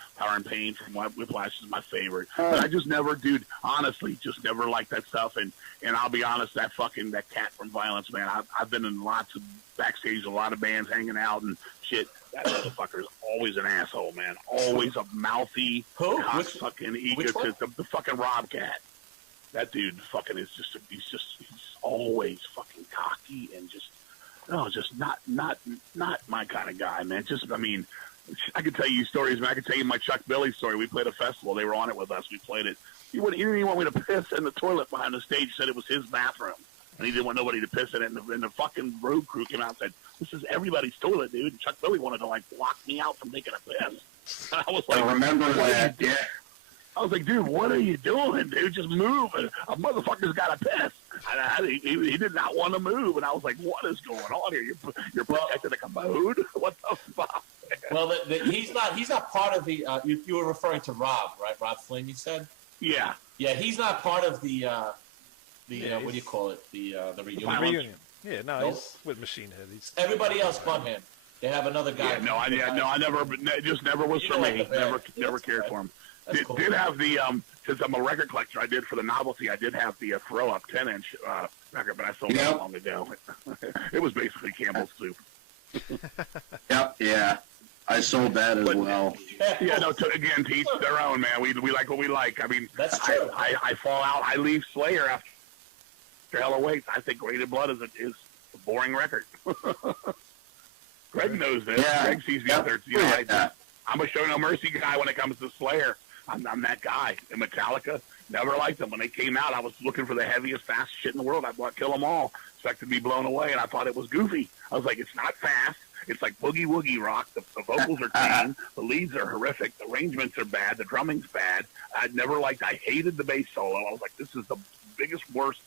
from Whiplash is my favorite. But I just never, dude. Honestly, just never liked that stuff. And I'll be honest, that cat from Violence, man. I've been in lots of backstage, a lot of bands hanging out and shit. That motherfucker's always an asshole, man. Always a mouthy, fucking egotist. The fucking Rob Cat. That dude fucking is just. He's always fucking cocky and just. No, just not my kind of guy, man. Just, I mean, I could tell you stories, man. I could tell you my Chuck Billy story. We played a festival. They were on it with us. We played it. He didn't even want me to piss in the toilet behind the stage. Said it was his bathroom. And he didn't want nobody to piss in it. And the fucking road crew came out and said, this is everybody's toilet, dude. And Chuck Billy wanted to, like, block me out from taking a piss. And I was like, I remember that, yeah. I was like, dude, what are you doing, dude? Just move. A motherfucker's got to piss. He did not want to move. And I was like, what is going on here? You're protecting a commode? What the fuck? Well, he's not part of the, you were referring to Rob, right? Rob Flynn, you said? Yeah. Yeah, he's not part of the what do you call it? The reunion. The reunion. Yeah, no, he's with Machine Head. Everybody else but him. They have another guy. Yeah, I never was for me. Never cared for him. Did have the since I'm a record collector, I did for the novelty. I did have the Throw Up 10-inch record, but I sold that long ago. It was basically Campbell's soup. Yep, yeah, I sold that as well. Yeah, no. Again, to each their own, man. We like what we like. I mean, that's true. I fall out. I leave Slayer after Hell Awaits. I think Rated Blood is a boring record. Greg knows this. Yeah. Greg sees me out there. You know, I'm a Show No Mercy guy when it comes to Slayer. I'm that guy. And Metallica, never liked them. When they came out, I was looking for the heaviest, fastest shit in the world. I bought Kill 'Em All, expected to be blown away, and I thought it was goofy. I was like, it's not fast. It's like boogie-woogie rock. The vocals are clean. The leads are horrific. The arrangements are bad. The drumming's bad. I hated the bass solo. I was like, this is the biggest, worst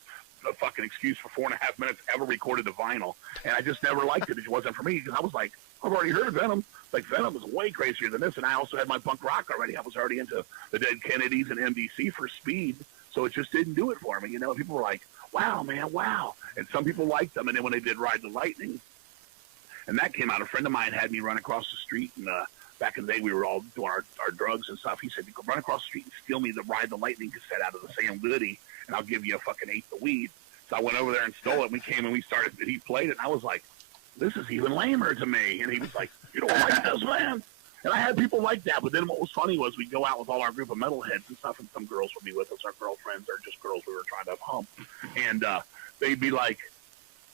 fucking excuse for 4.5 minutes ever recorded to vinyl. And I just never liked it. It wasn't for me because I was like, I've already heard Venom. Like, Venom is way crazier than this. And I also had my punk rock already. I was already into the Dead Kennedys and MDC for speed. So it just didn't do it for me. You know, people were like, wow, man, wow. And some people liked them. And then when they did Ride the Lightning, and that came out, a friend of mine had me run across the street. And back in the day, we were all doing our drugs and stuff. He said, you could run across the street and steal me the Ride the Lightning cassette out of the Sam Goody, and I'll give you a fucking eighth of weed. So I went over there and stole it. We came and we started, and he played it. And I was like, this is even lamer to me. And he was like, you don't like this, man? And I had people like that. But then what was funny was we'd go out with all our group of metalheads and stuff, and some girls would be with us, our girlfriends, or just girls we were trying to hump. And they'd be like,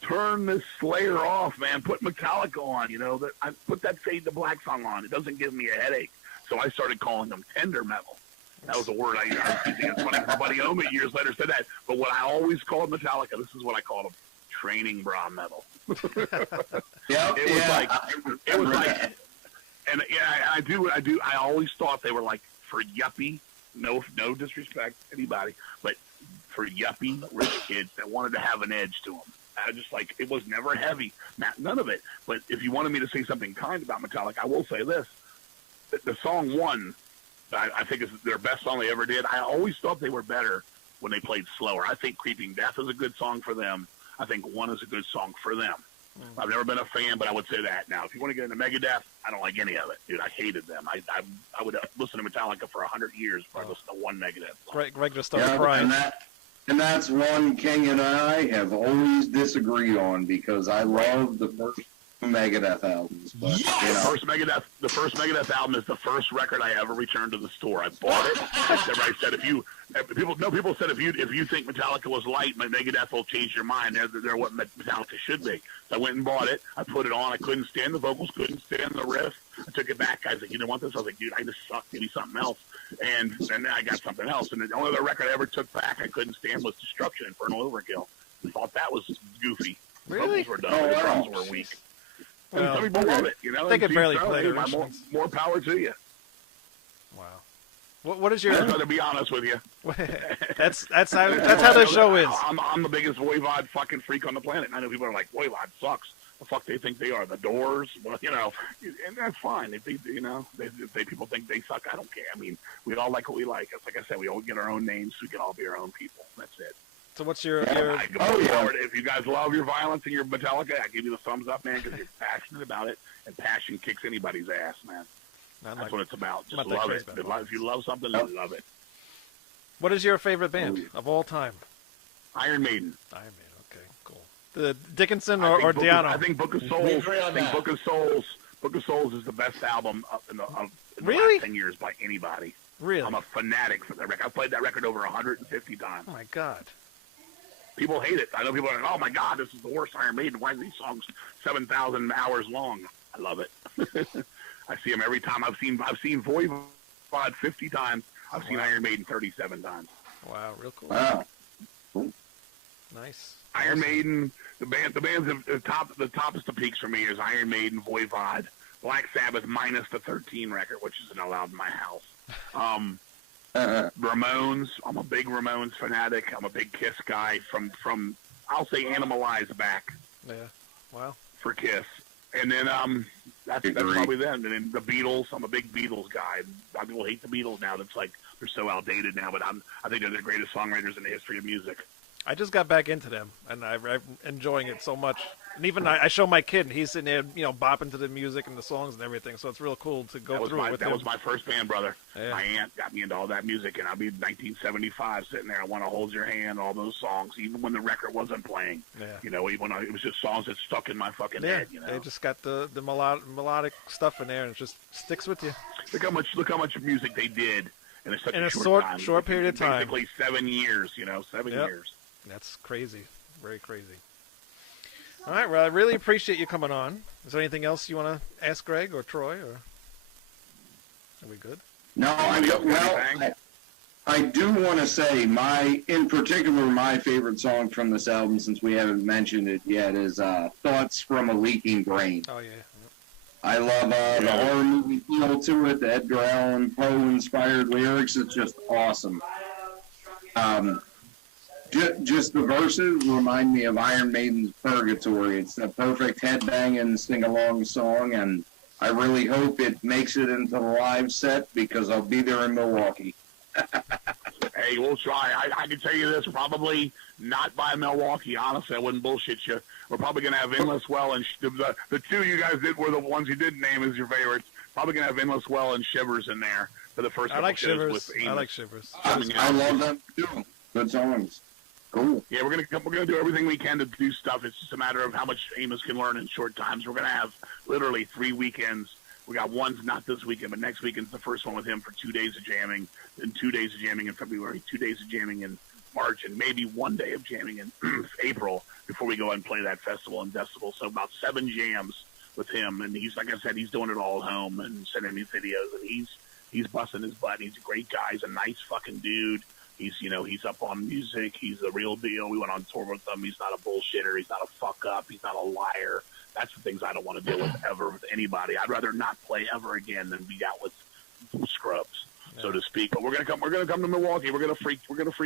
turn this Slayer off, man. Put Metallica on, you know. I put that Fade to Black song on. It doesn't give me a headache. So I started calling them tender metal. That was a word I was using. It's funny. My buddy Omi years later said that. But what I always called Metallica, this is what I called them: training bra metal. It was like, and yeah, I do. I always thought they were like for yuppie. No disrespect to anybody, but for yuppie rich kids that wanted to have an edge to them. I just like, it was never heavy, none of it. But if you wanted me to say something kind about Metallica, I will say this: the song One, I think is their best song they ever did. I always thought they were better when they played slower. I think Creeping Death is a good song for them. I think One is a good song for them. I've never been a fan, but I would say that. Now, if you want to get into Megadeth, I don't like any of it, dude. I hated them. I would listen to Metallica for 100 years before I listened to one Megadeth song. Greg just started crying. And that's one King and I have always disagreed on, because I love the first Megadeth albums. But, yes! You know. The first Megadeth album is the first record I ever returned to the store. I bought it. Everybody said people said if you think Metallica was light, Megadeth will change your mind. They're what Metallica should be. So I went and bought it. I put it on. I couldn't stand the vocals. Couldn't stand the riff. I took it back. Guys like, you don't want this? I was like, dude, I just suck. Give me something else. And then I got something else. And the only other record I ever took back I couldn't stand was Destruction, Infernal Overkill. I thought that was goofy. Really? The vocals were dumb. The drums were weak. Well, some people love it, you know. They could barely play their more power to you. Wow. What is your? I'd rather be honest with you. that's how the show is. I'm the biggest Voivod fucking freak on the planet. And I know people are like, Voivod sucks. The fuck they think they are? The Doors? Well, you know, and that's fine. If people think they suck, I don't care. I mean, we all like what we like. It's like I said, we all get our own names. So we can all be our own people. That's it. So what's your? If you guys love your violence and your Metallica, I give you the thumbs up, man, because you're passionate about it, and passion kicks anybody's ass, man. That's what it's about. Just love it. If you love something, you love it. What is your favorite band of all time? Iron Maiden. Iron Maiden. Okay, cool. The Dickinson or Diano? I think Book of Souls. Book of Souls. Book of Souls is the best album in the last 10 years by anybody. Really? I'm a fanatic for that record. I've played that record over 150 times. Oh my God. People hate it. I know people are like, "Oh my God, this is the worst Iron Maiden. Why are these songs 7,000 hours long?" I love it. I see them every time. I've seen Voivod 50 times. I've seen Iron Maiden 37 times. Wow, real cool. Wow. Nice. Iron Maiden, the bands at the toppest of peaks for me is Iron Maiden, Voivod, Black Sabbath minus the 13 record, which isn't allowed in my house. Ramones. I'm a big Ramones fanatic. I'm a big Kiss guy from I'll say Animalized back. Yeah. Wow. For Kiss. And then that's probably them. And then the Beatles. I'm a big Beatles guy. A lot of people hate the Beatles now. That's like they're so outdated now, but I think they're the greatest songwriters in the history of music. I just got back into them, and I'm enjoying it so much. And even I show my kid, and he's sitting there, bopping to the music and the songs and everything. So it's real cool to go through it with him. That was my first band, brother. Yeah. My aunt got me into all that music, and I'll be 1975 sitting there. I Want to Hold Your Hand, all those songs, even when the record wasn't playing. Yeah. Even when it was just songs that stuck in my fucking head. They just got the melodic stuff in there, and it just sticks with you. Look how much music they did in such a short period of time. Basically 7 years. 7 years. That's crazy. Very crazy. All right, well, I really appreciate you coming on. Is there anything else you want to ask Greg or Troy? Or are we good? No, I do want to say in particular, my favorite song from this album, since we haven't mentioned it yet, is Thoughts from a Leaking Brain. Oh, yeah. I love the horror movie feel to it, the Edgar Allan Poe-inspired lyrics. It's just awesome. Just the verses remind me of Iron Maiden's Purgatory. It's a perfect headbanging sing-along song, and I really hope it makes it into the live set because I'll be there in Milwaukee. Hey, we'll try. I can tell you this, probably not by Milwaukee. Honestly, I wouldn't bullshit you. We're probably going to have Endless Well, and the two you guys did were the ones you didn't name as your favorites. Probably going to have Endless Well and Shivers in there for the first couple shows with Amos. I like Shivers. I love them too. Good songs. Cool. Yeah, we're gonna do everything we can to do stuff. It's just a matter of how much Amos can learn in short times. We're gonna have literally 3 weekends. We got one's not this weekend, but next weekend's the first one with him for 2 days of jamming, then 2 days of jamming in February, 2 days of jamming in March, and maybe 1 day of jamming in April before we go and play that festival in Decibel. So about 7 jams with him, and he's, like I said, he's doing it all at home and sending me videos, and he's busting his butt. He's a great guy. He's a nice fucking dude. He's up on music. He's the real deal. We went on tour with him. He's not a bullshitter. He's not a fuck up. He's not a liar. That's the things I don't want to deal with ever with anybody. I'd rather not play ever again than be out with scrubs, so to speak. But we're gonna come to Milwaukee. We're gonna freak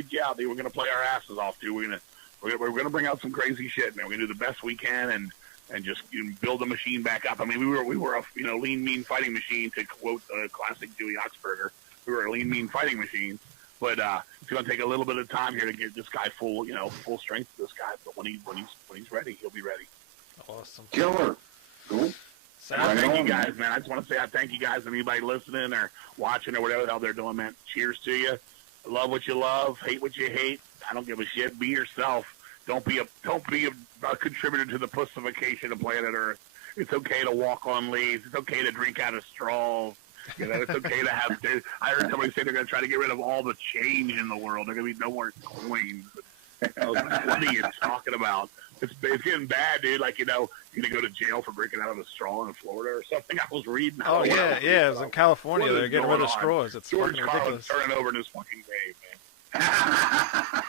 you out. We're gonna play our asses off, dude. We're gonna bring out some crazy shit, man. We're gonna do the best we can and just build the machine back up. I mean, we were a lean, mean fighting machine, to quote classic Dewey Oxberger. We were a lean, mean fighting machine. But it's going to take a little bit of time here to get this guy full strength. This guy, but when he's ready, he'll be ready. Awesome. Killer. Cool. Thank you guys, man. I just want to say I thank you guys and anybody listening or watching or whatever the hell they're doing, man. Cheers to you. Love what you love. Hate what you hate. I don't give a shit. Be yourself. Don't be a contributor to the pussification of planet Earth. It's okay to walk on leaves. It's okay to drink out of straws. It's okay to have. I heard somebody say they're going to try to get rid of all the change in the world. There's going to be no more coins. What are you talking about? It's getting bad, dude. Like, you're going to go to jail for drinking out of a straw in Florida or something. I was reading. Oh, yeah. It was in California. They're getting rid of straws. It's George fucking Carlin's ridiculous. turning over in his fucking grave, man.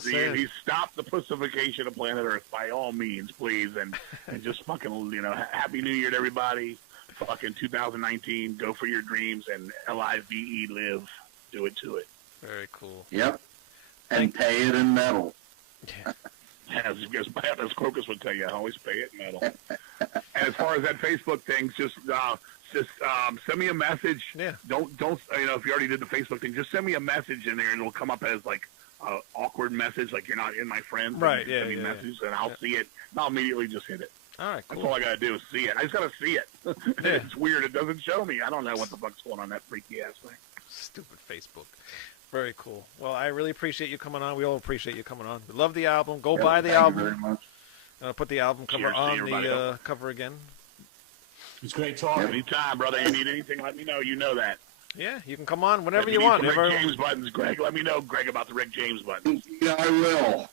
sad. He's stopped the pussification of planet Earth by all means, please. And just fucking, Happy New Year to everybody. Fucking 2019, go for your dreams, and LIVE, live. Do it to it. Very cool. Yep. And pay it in metal. Yeah. As Crocus would tell you, always pay it in metal. And as far as that Facebook thing, just send me a message. Yeah. Don't if you already did the Facebook thing, just send me a message in there, and it'll come up as like awkward message, like you're not in my friends. Right, You send me messages, and I'll see it. And I'll immediately just hit it. All right, cool. That's all I got to do is see it. I just got to see it. It's weird. It doesn't show me. I don't know what the fuck's going on that freaky-ass thing. Stupid Facebook. Very cool. Well, I really appreciate you coming on. We all appreciate you coming on. We love the album. Go buy the album. Thank you very much. Put the album cover on the cover again. It's great talking. Anytime, brother. You need anything, let me know. You know that. Yeah, you can come on whenever you want. want. Rick James buttons, Greg. Let me know, Greg, about the Rick James buttons. Yeah, I will.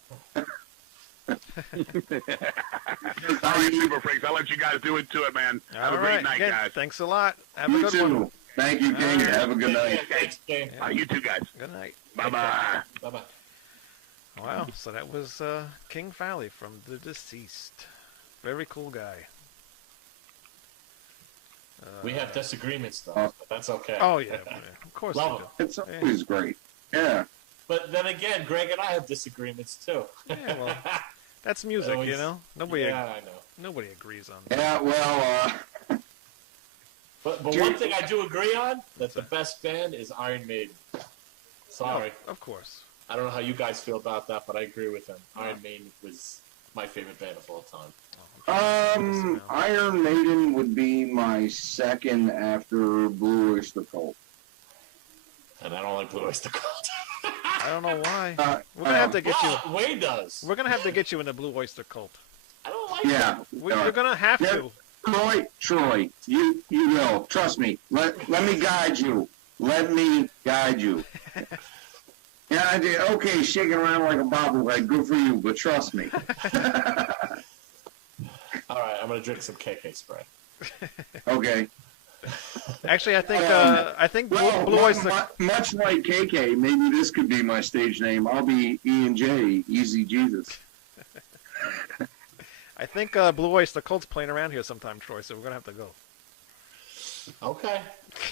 All right, Super Freaks. I'll let you guys do it to it, man. Have a great night, guys. Thanks a lot. Have a good one. Thank you, King. Right. Have a good night. Thanks, King. You too, guys. Good night. Bye-bye. Bye-bye. Wow, so that was King Fowley from The Deceased. Very cool guy. We have disagreements, though, but that's okay. Oh, yeah. Of course we do. It's always great. Yeah. But then again, Greg and I have disagreements, too. Yeah, well, that's music, Always, you know? Nobody I know. Nobody agrees on that. Yeah, well, But one thing I do agree on, that the best band is Iron Maiden. Sorry. No, of course. I don't know how you guys feel about that, but I agree with them. Iron Maiden was my favorite band of all time. Iron Maiden would be my second after Blue Oyster Cult. And I don't like Blue Oyster Cult. I don't know why. We're gonna have to get you. Wayne does. We're gonna have to get you in the Blue Oyster Cult. I don't like Yeah. You're gonna have to. Troy, you will. Trust me. Let me guide you. Let me guide you. Yeah, I did. Okay, shaking around like a bobblehead. Good for you, but trust me. All right, I'm gonna drink some KK spray. Okay. Actually, I think Well, Blue Oyster. much like KK, maybe this could be my stage name. I'll be E&J, Easy Jesus. I think Blue Oyster Cult's playing around here sometime, Troy. So we're gonna have to go. Okay,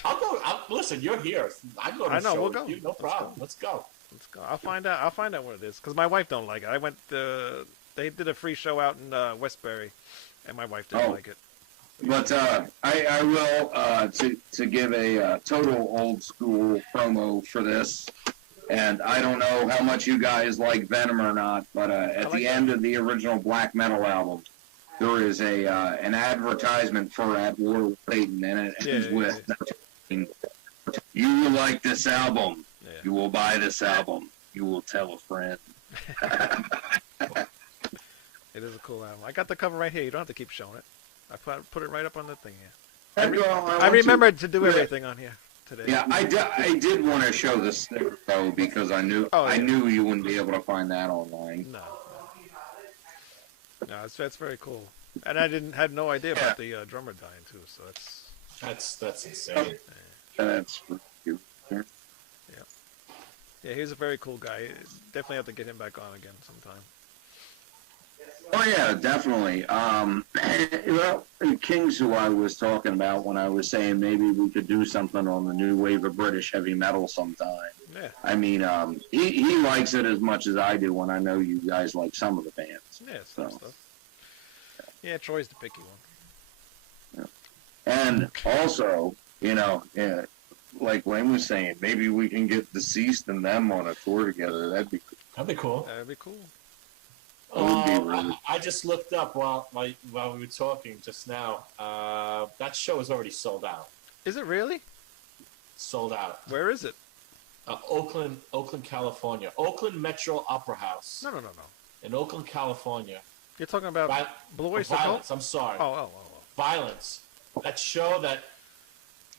I'll go. Listen, you're here. I go to I know. show We'll go. with you. No problem. Let's go. Let's go. I'll find out. I'll find out what it is because my wife don't like it. I went. They did a free show out in Westbury, and my wife didn't like it. But I will to give a total old school promo for this, and I don't know how much you guys like Venom or not, but at the end of the original black metal album, there is an advertisement for At War with Satan, and it ends with, "You will like this album. Yeah. You will buy this album. You will tell a friend." It is a cool album. I got the cover right here. You don't have to keep showing it. I put it right up on the thing here. I remembered to do everything on here today. Yeah, I did want to show this sticker though because I knew you wouldn't be able to find that online. No, that's very cool. And I had no idea about the drummer dying too. So that's insane. That's cute. Yeah, he was a very cool guy. Definitely have to get him back on again sometime. Oh yeah, definitely. Well, King's who I was talking about when I was saying maybe we could do something on the new wave of British heavy metal sometime. Yeah. I mean, he likes it as much as I do when I know you guys like some of the bands. Yeah, some stuff. Yeah, Troy's the picky one. Yeah. And also, like Wayne was saying, maybe we can get Deceased and them on a tour together. That'd be cool. That'd be cool. That'd be cool. I just looked up while we were talking just now. That show is already sold out. Is it really? Sold out. Where is it? Oakland, California. Oakland Metro Opera House. No. In Oakland, California. You're talking about Blue Oyster Cult? Violence. I'm sorry. Oh. Violence. That show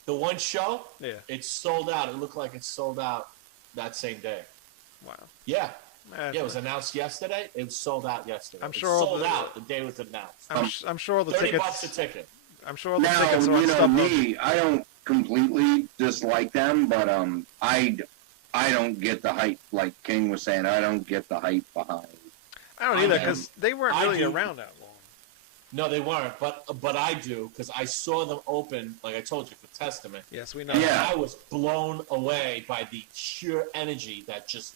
the one show. Yeah. It's sold out. It looked like it's sold out that same day. Wow. Yeah. It was announced yesterday. It was sold out yesterday. I'm sure sold out the day it was announced. I'm sure the $30 tickets. a ticket. I'm sure the tickets are on stuff. I don't completely dislike them, but I don't get the hype. Like King was saying, I don't get the hype behind. I don't either because they weren't really around that long. No, they weren't, but I do because I saw them open, like I told you, for Testament. Yes, we know. Yeah. I was blown away by the sheer energy that just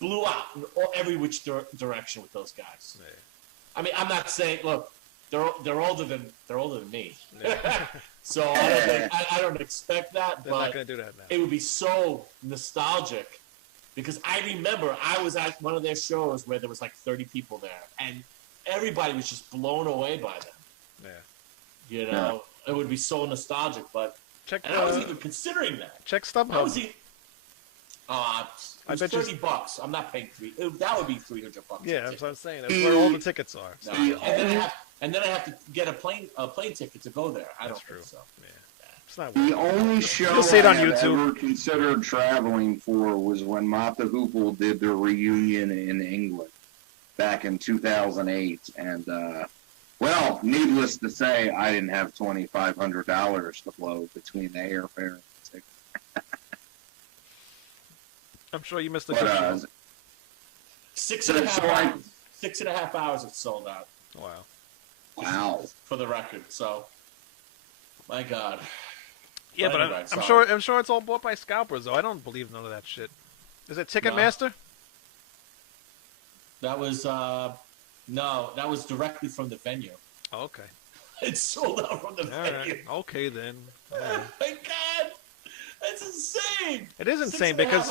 blew out in every which direction with those guys. Yeah. I mean, I'm not saying, look, they're older than me, yeah. So I don't expect that. They're but not going to do that now. It would be so nostalgic because I remember I was at one of their shows where there was like 30 people there, and everybody was just blown away by them. Yeah. You know, it would be so nostalgic, but I was even considering that. Check StubHub. It was $30. I'm not paying that would be $300. Yeah, that's what I'm saying. That's where all the tickets are. So. No, and then I have to get a plane ticket to go there. I don't think so. Yeah. It's not the only show I have ever considered traveling for was when Mata Hoople did their reunion in England back in 2008. And, well, needless to say, I didn't have $2,500 to blow between the airfare and the ticket. I'm sure you missed a good show. 6.5 hours. 6.5 hours it sold out. Wow. For the record, so my God. Yeah, but anyway, I'm sure it's all bought by scalpers, though. I don't believe none of that shit. Is it Ticketmaster? That was that was directly from the venue. Oh, okay. It sold out from the venue. Right. Okay then. Oh my God. That's insane. It is insane because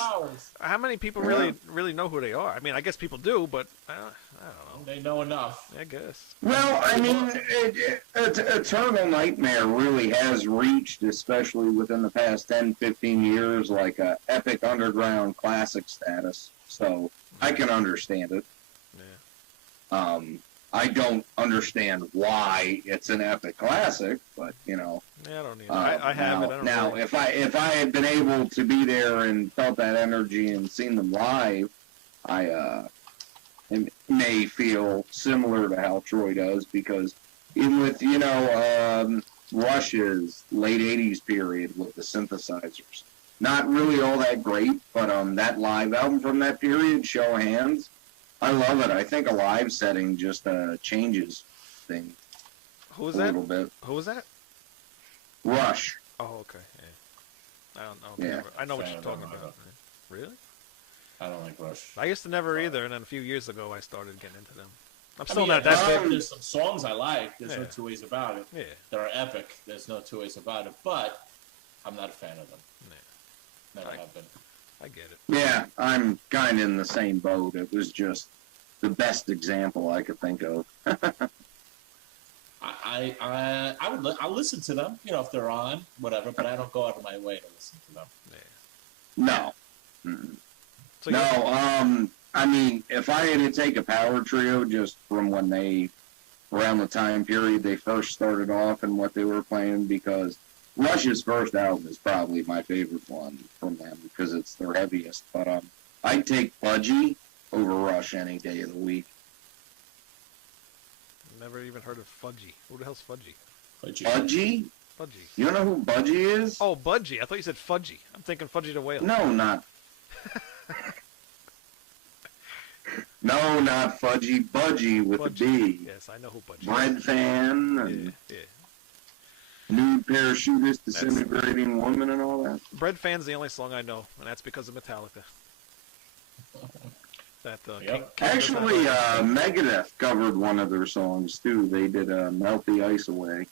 how many people really know who they are? I mean, I guess people do, but I don't know. They know enough. I guess. Well, I mean, Eternal Nightmare really has reached, especially within the past 10, 15 years, like a epic underground classic status. So I can understand it. Yeah. I don't understand why it's an epic classic, but Yeah, I don't either. I have it. I don't now, if I had been able to be there and felt that energy and seen them live, I may feel similar to how Troy does, because even with Rush's late '80s period with the synthesizers, not really all that great, but that live album from that period, Show of Hands. I love it. I think a live setting just changes things a little bit. Who was that? Rush. Oh, okay. Yeah. I don't know. Yeah. I know what you're talking about. Really? I don't like Rush. I used to never either, and then a few years ago I started getting into them. I'm still not that big. There's some songs I like. There's no two ways about it. Yeah. That are epic. There's no two ways about it. But I'm not a fan of them. Yeah. Never have been. I get it. Yeah, I'm kind of in the same boat. It was just the best example I could think of. I'll listen to them, if they're on, whatever. But I don't go out of my way to listen to them. Yeah. No. Mm-mm. So no. I mean, if I had to take a power trio just from when around the time period they first started off and what they were playing, because Rush's first album is probably my favorite one from them because it's their heaviest. But I'd take Budgie over Rush any day of the week. Never even heard of Fudgy. Who the hell's Fudgy? Budgie? Fudgy. You don't know who Budgie is? Oh, Budgie. I thought you said Fudgy. I'm thinking Fudgy the Whale. No, not. No, not Fudgy. Budgie with a B. Yes, I know who Budgie is. Bread fan. And yeah. Nude parachutist, disintegrating woman, and all that. Bread Fan's the only song I know, and that's because of Metallica. Actually, Megadeth covered one of their songs, too. They did Melt the Ice Away.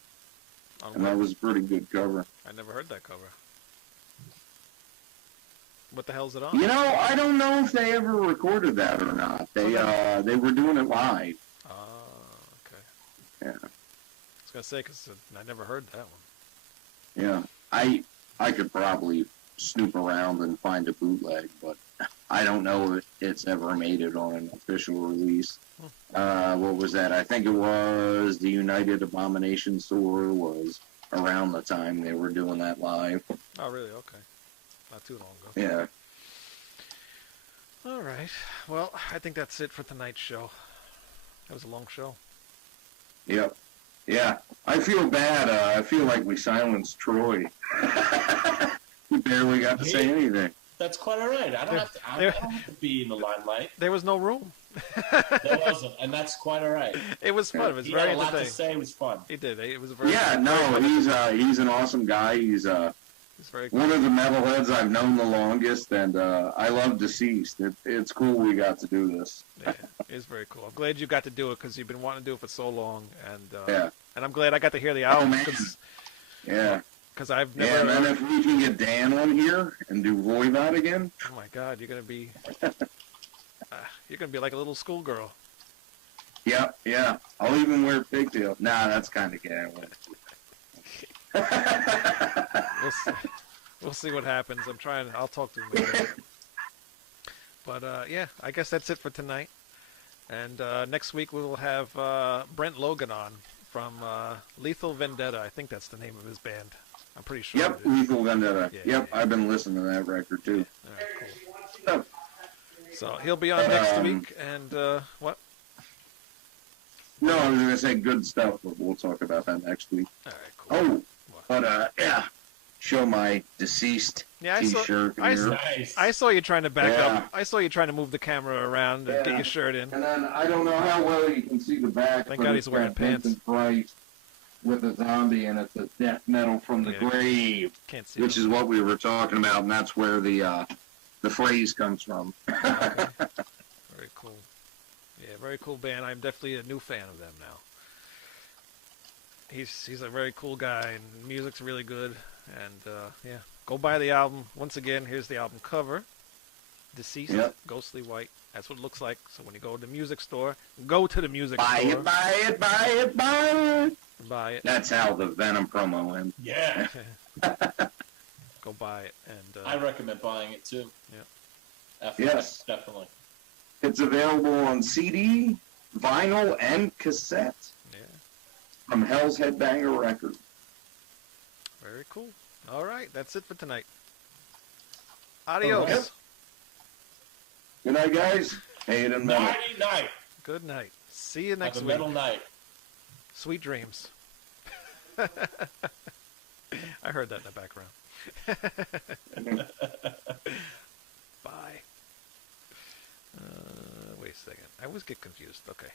And that was a pretty good cover. I never heard that cover. What the hell's it on? I don't know if they ever recorded that or not. They were doing it live. Oh, okay. Yeah. I was going to say, because I never heard that one. Yeah. I could probably snoop around and find a bootleg, but I don't know if it's ever made it on an official release. What was that? I think it was the United Abomination Tour was around the time they were doing that live. Oh, really? Okay. Not too long ago. Yeah. All right. Well, I think that's it for tonight's show. It was a long show. Yep. Yeah. I feel bad. I feel like we silenced Troy. He barely got to say anything. That's quite all right. I don't have to be in the limelight. There was no room. There wasn't, and that's quite all right. It was fun. It was very entertaining. He had a lot to entertaining. say. It was fun. He did. It was a very he's an awesome guy. He's very cool. one of the metalheads I've known the longest, and I love Deceased. It's cool we got to do this. Yeah, it's very cool. I'm glad you got to do it because you've been wanting to do it for so long, and yeah. And I'm glad I got to hear the album. Oh, man. Yeah. because I've never. Yeah, and then if we can get Dan on here and do Voivod again. Oh my God, you're gonna be like a little schoolgirl. Yeah. I'll even wear a pigtail. Nah, that's kind of gay. We'll see what happens. I'll talk to him later. But yeah, I guess that's it for tonight. And next week we will have Brent Logan on from Lethal Vendetta. I think that's the name of his band. I'm pretty sure. Yep, Lethal Vendetta. Yeah, yep, I've been listening to that record too. All right, cool. So he'll be on next week. And what? No, I was going to say good stuff, but we'll talk about that next week. All right, cool. Oh, but yeah, show my deceased T-shirt. I saw you trying to back up. I saw you trying to move the camera around and get your shirt in. And then I don't know how well you can see the back. Thank God he's wearing pants. Vincent Price with a zombie, and it's a death metal from the grave, can't see which is what we were talking about, and that's where the phrase comes from. Okay. Very cool. Yeah, very cool band. I'm definitely a new fan of them now. He's a very cool guy, and music's really good. And yeah, go buy the album. Once again, here's the album cover. Deceased, Ghostly White. That's what it looks like. So when you go to the music store, go to the music store. Buy it. Buy it. That's how the Venom promo went. Yeah. Go buy it. And I recommend buying it too. Yeah. Yes. Definitely. It's available on CD, vinyl, and cassette. Yeah. From Hell's Headbanger Records. Very cool. All right, that's it for tonight. Adios. Yep. Good night, guys. Hey, it metal. Nighty night. Good night. See you next Have a week. metal night. Sweet dreams. I heard that in the background. Bye. Wait a second. I always get confused. Okay.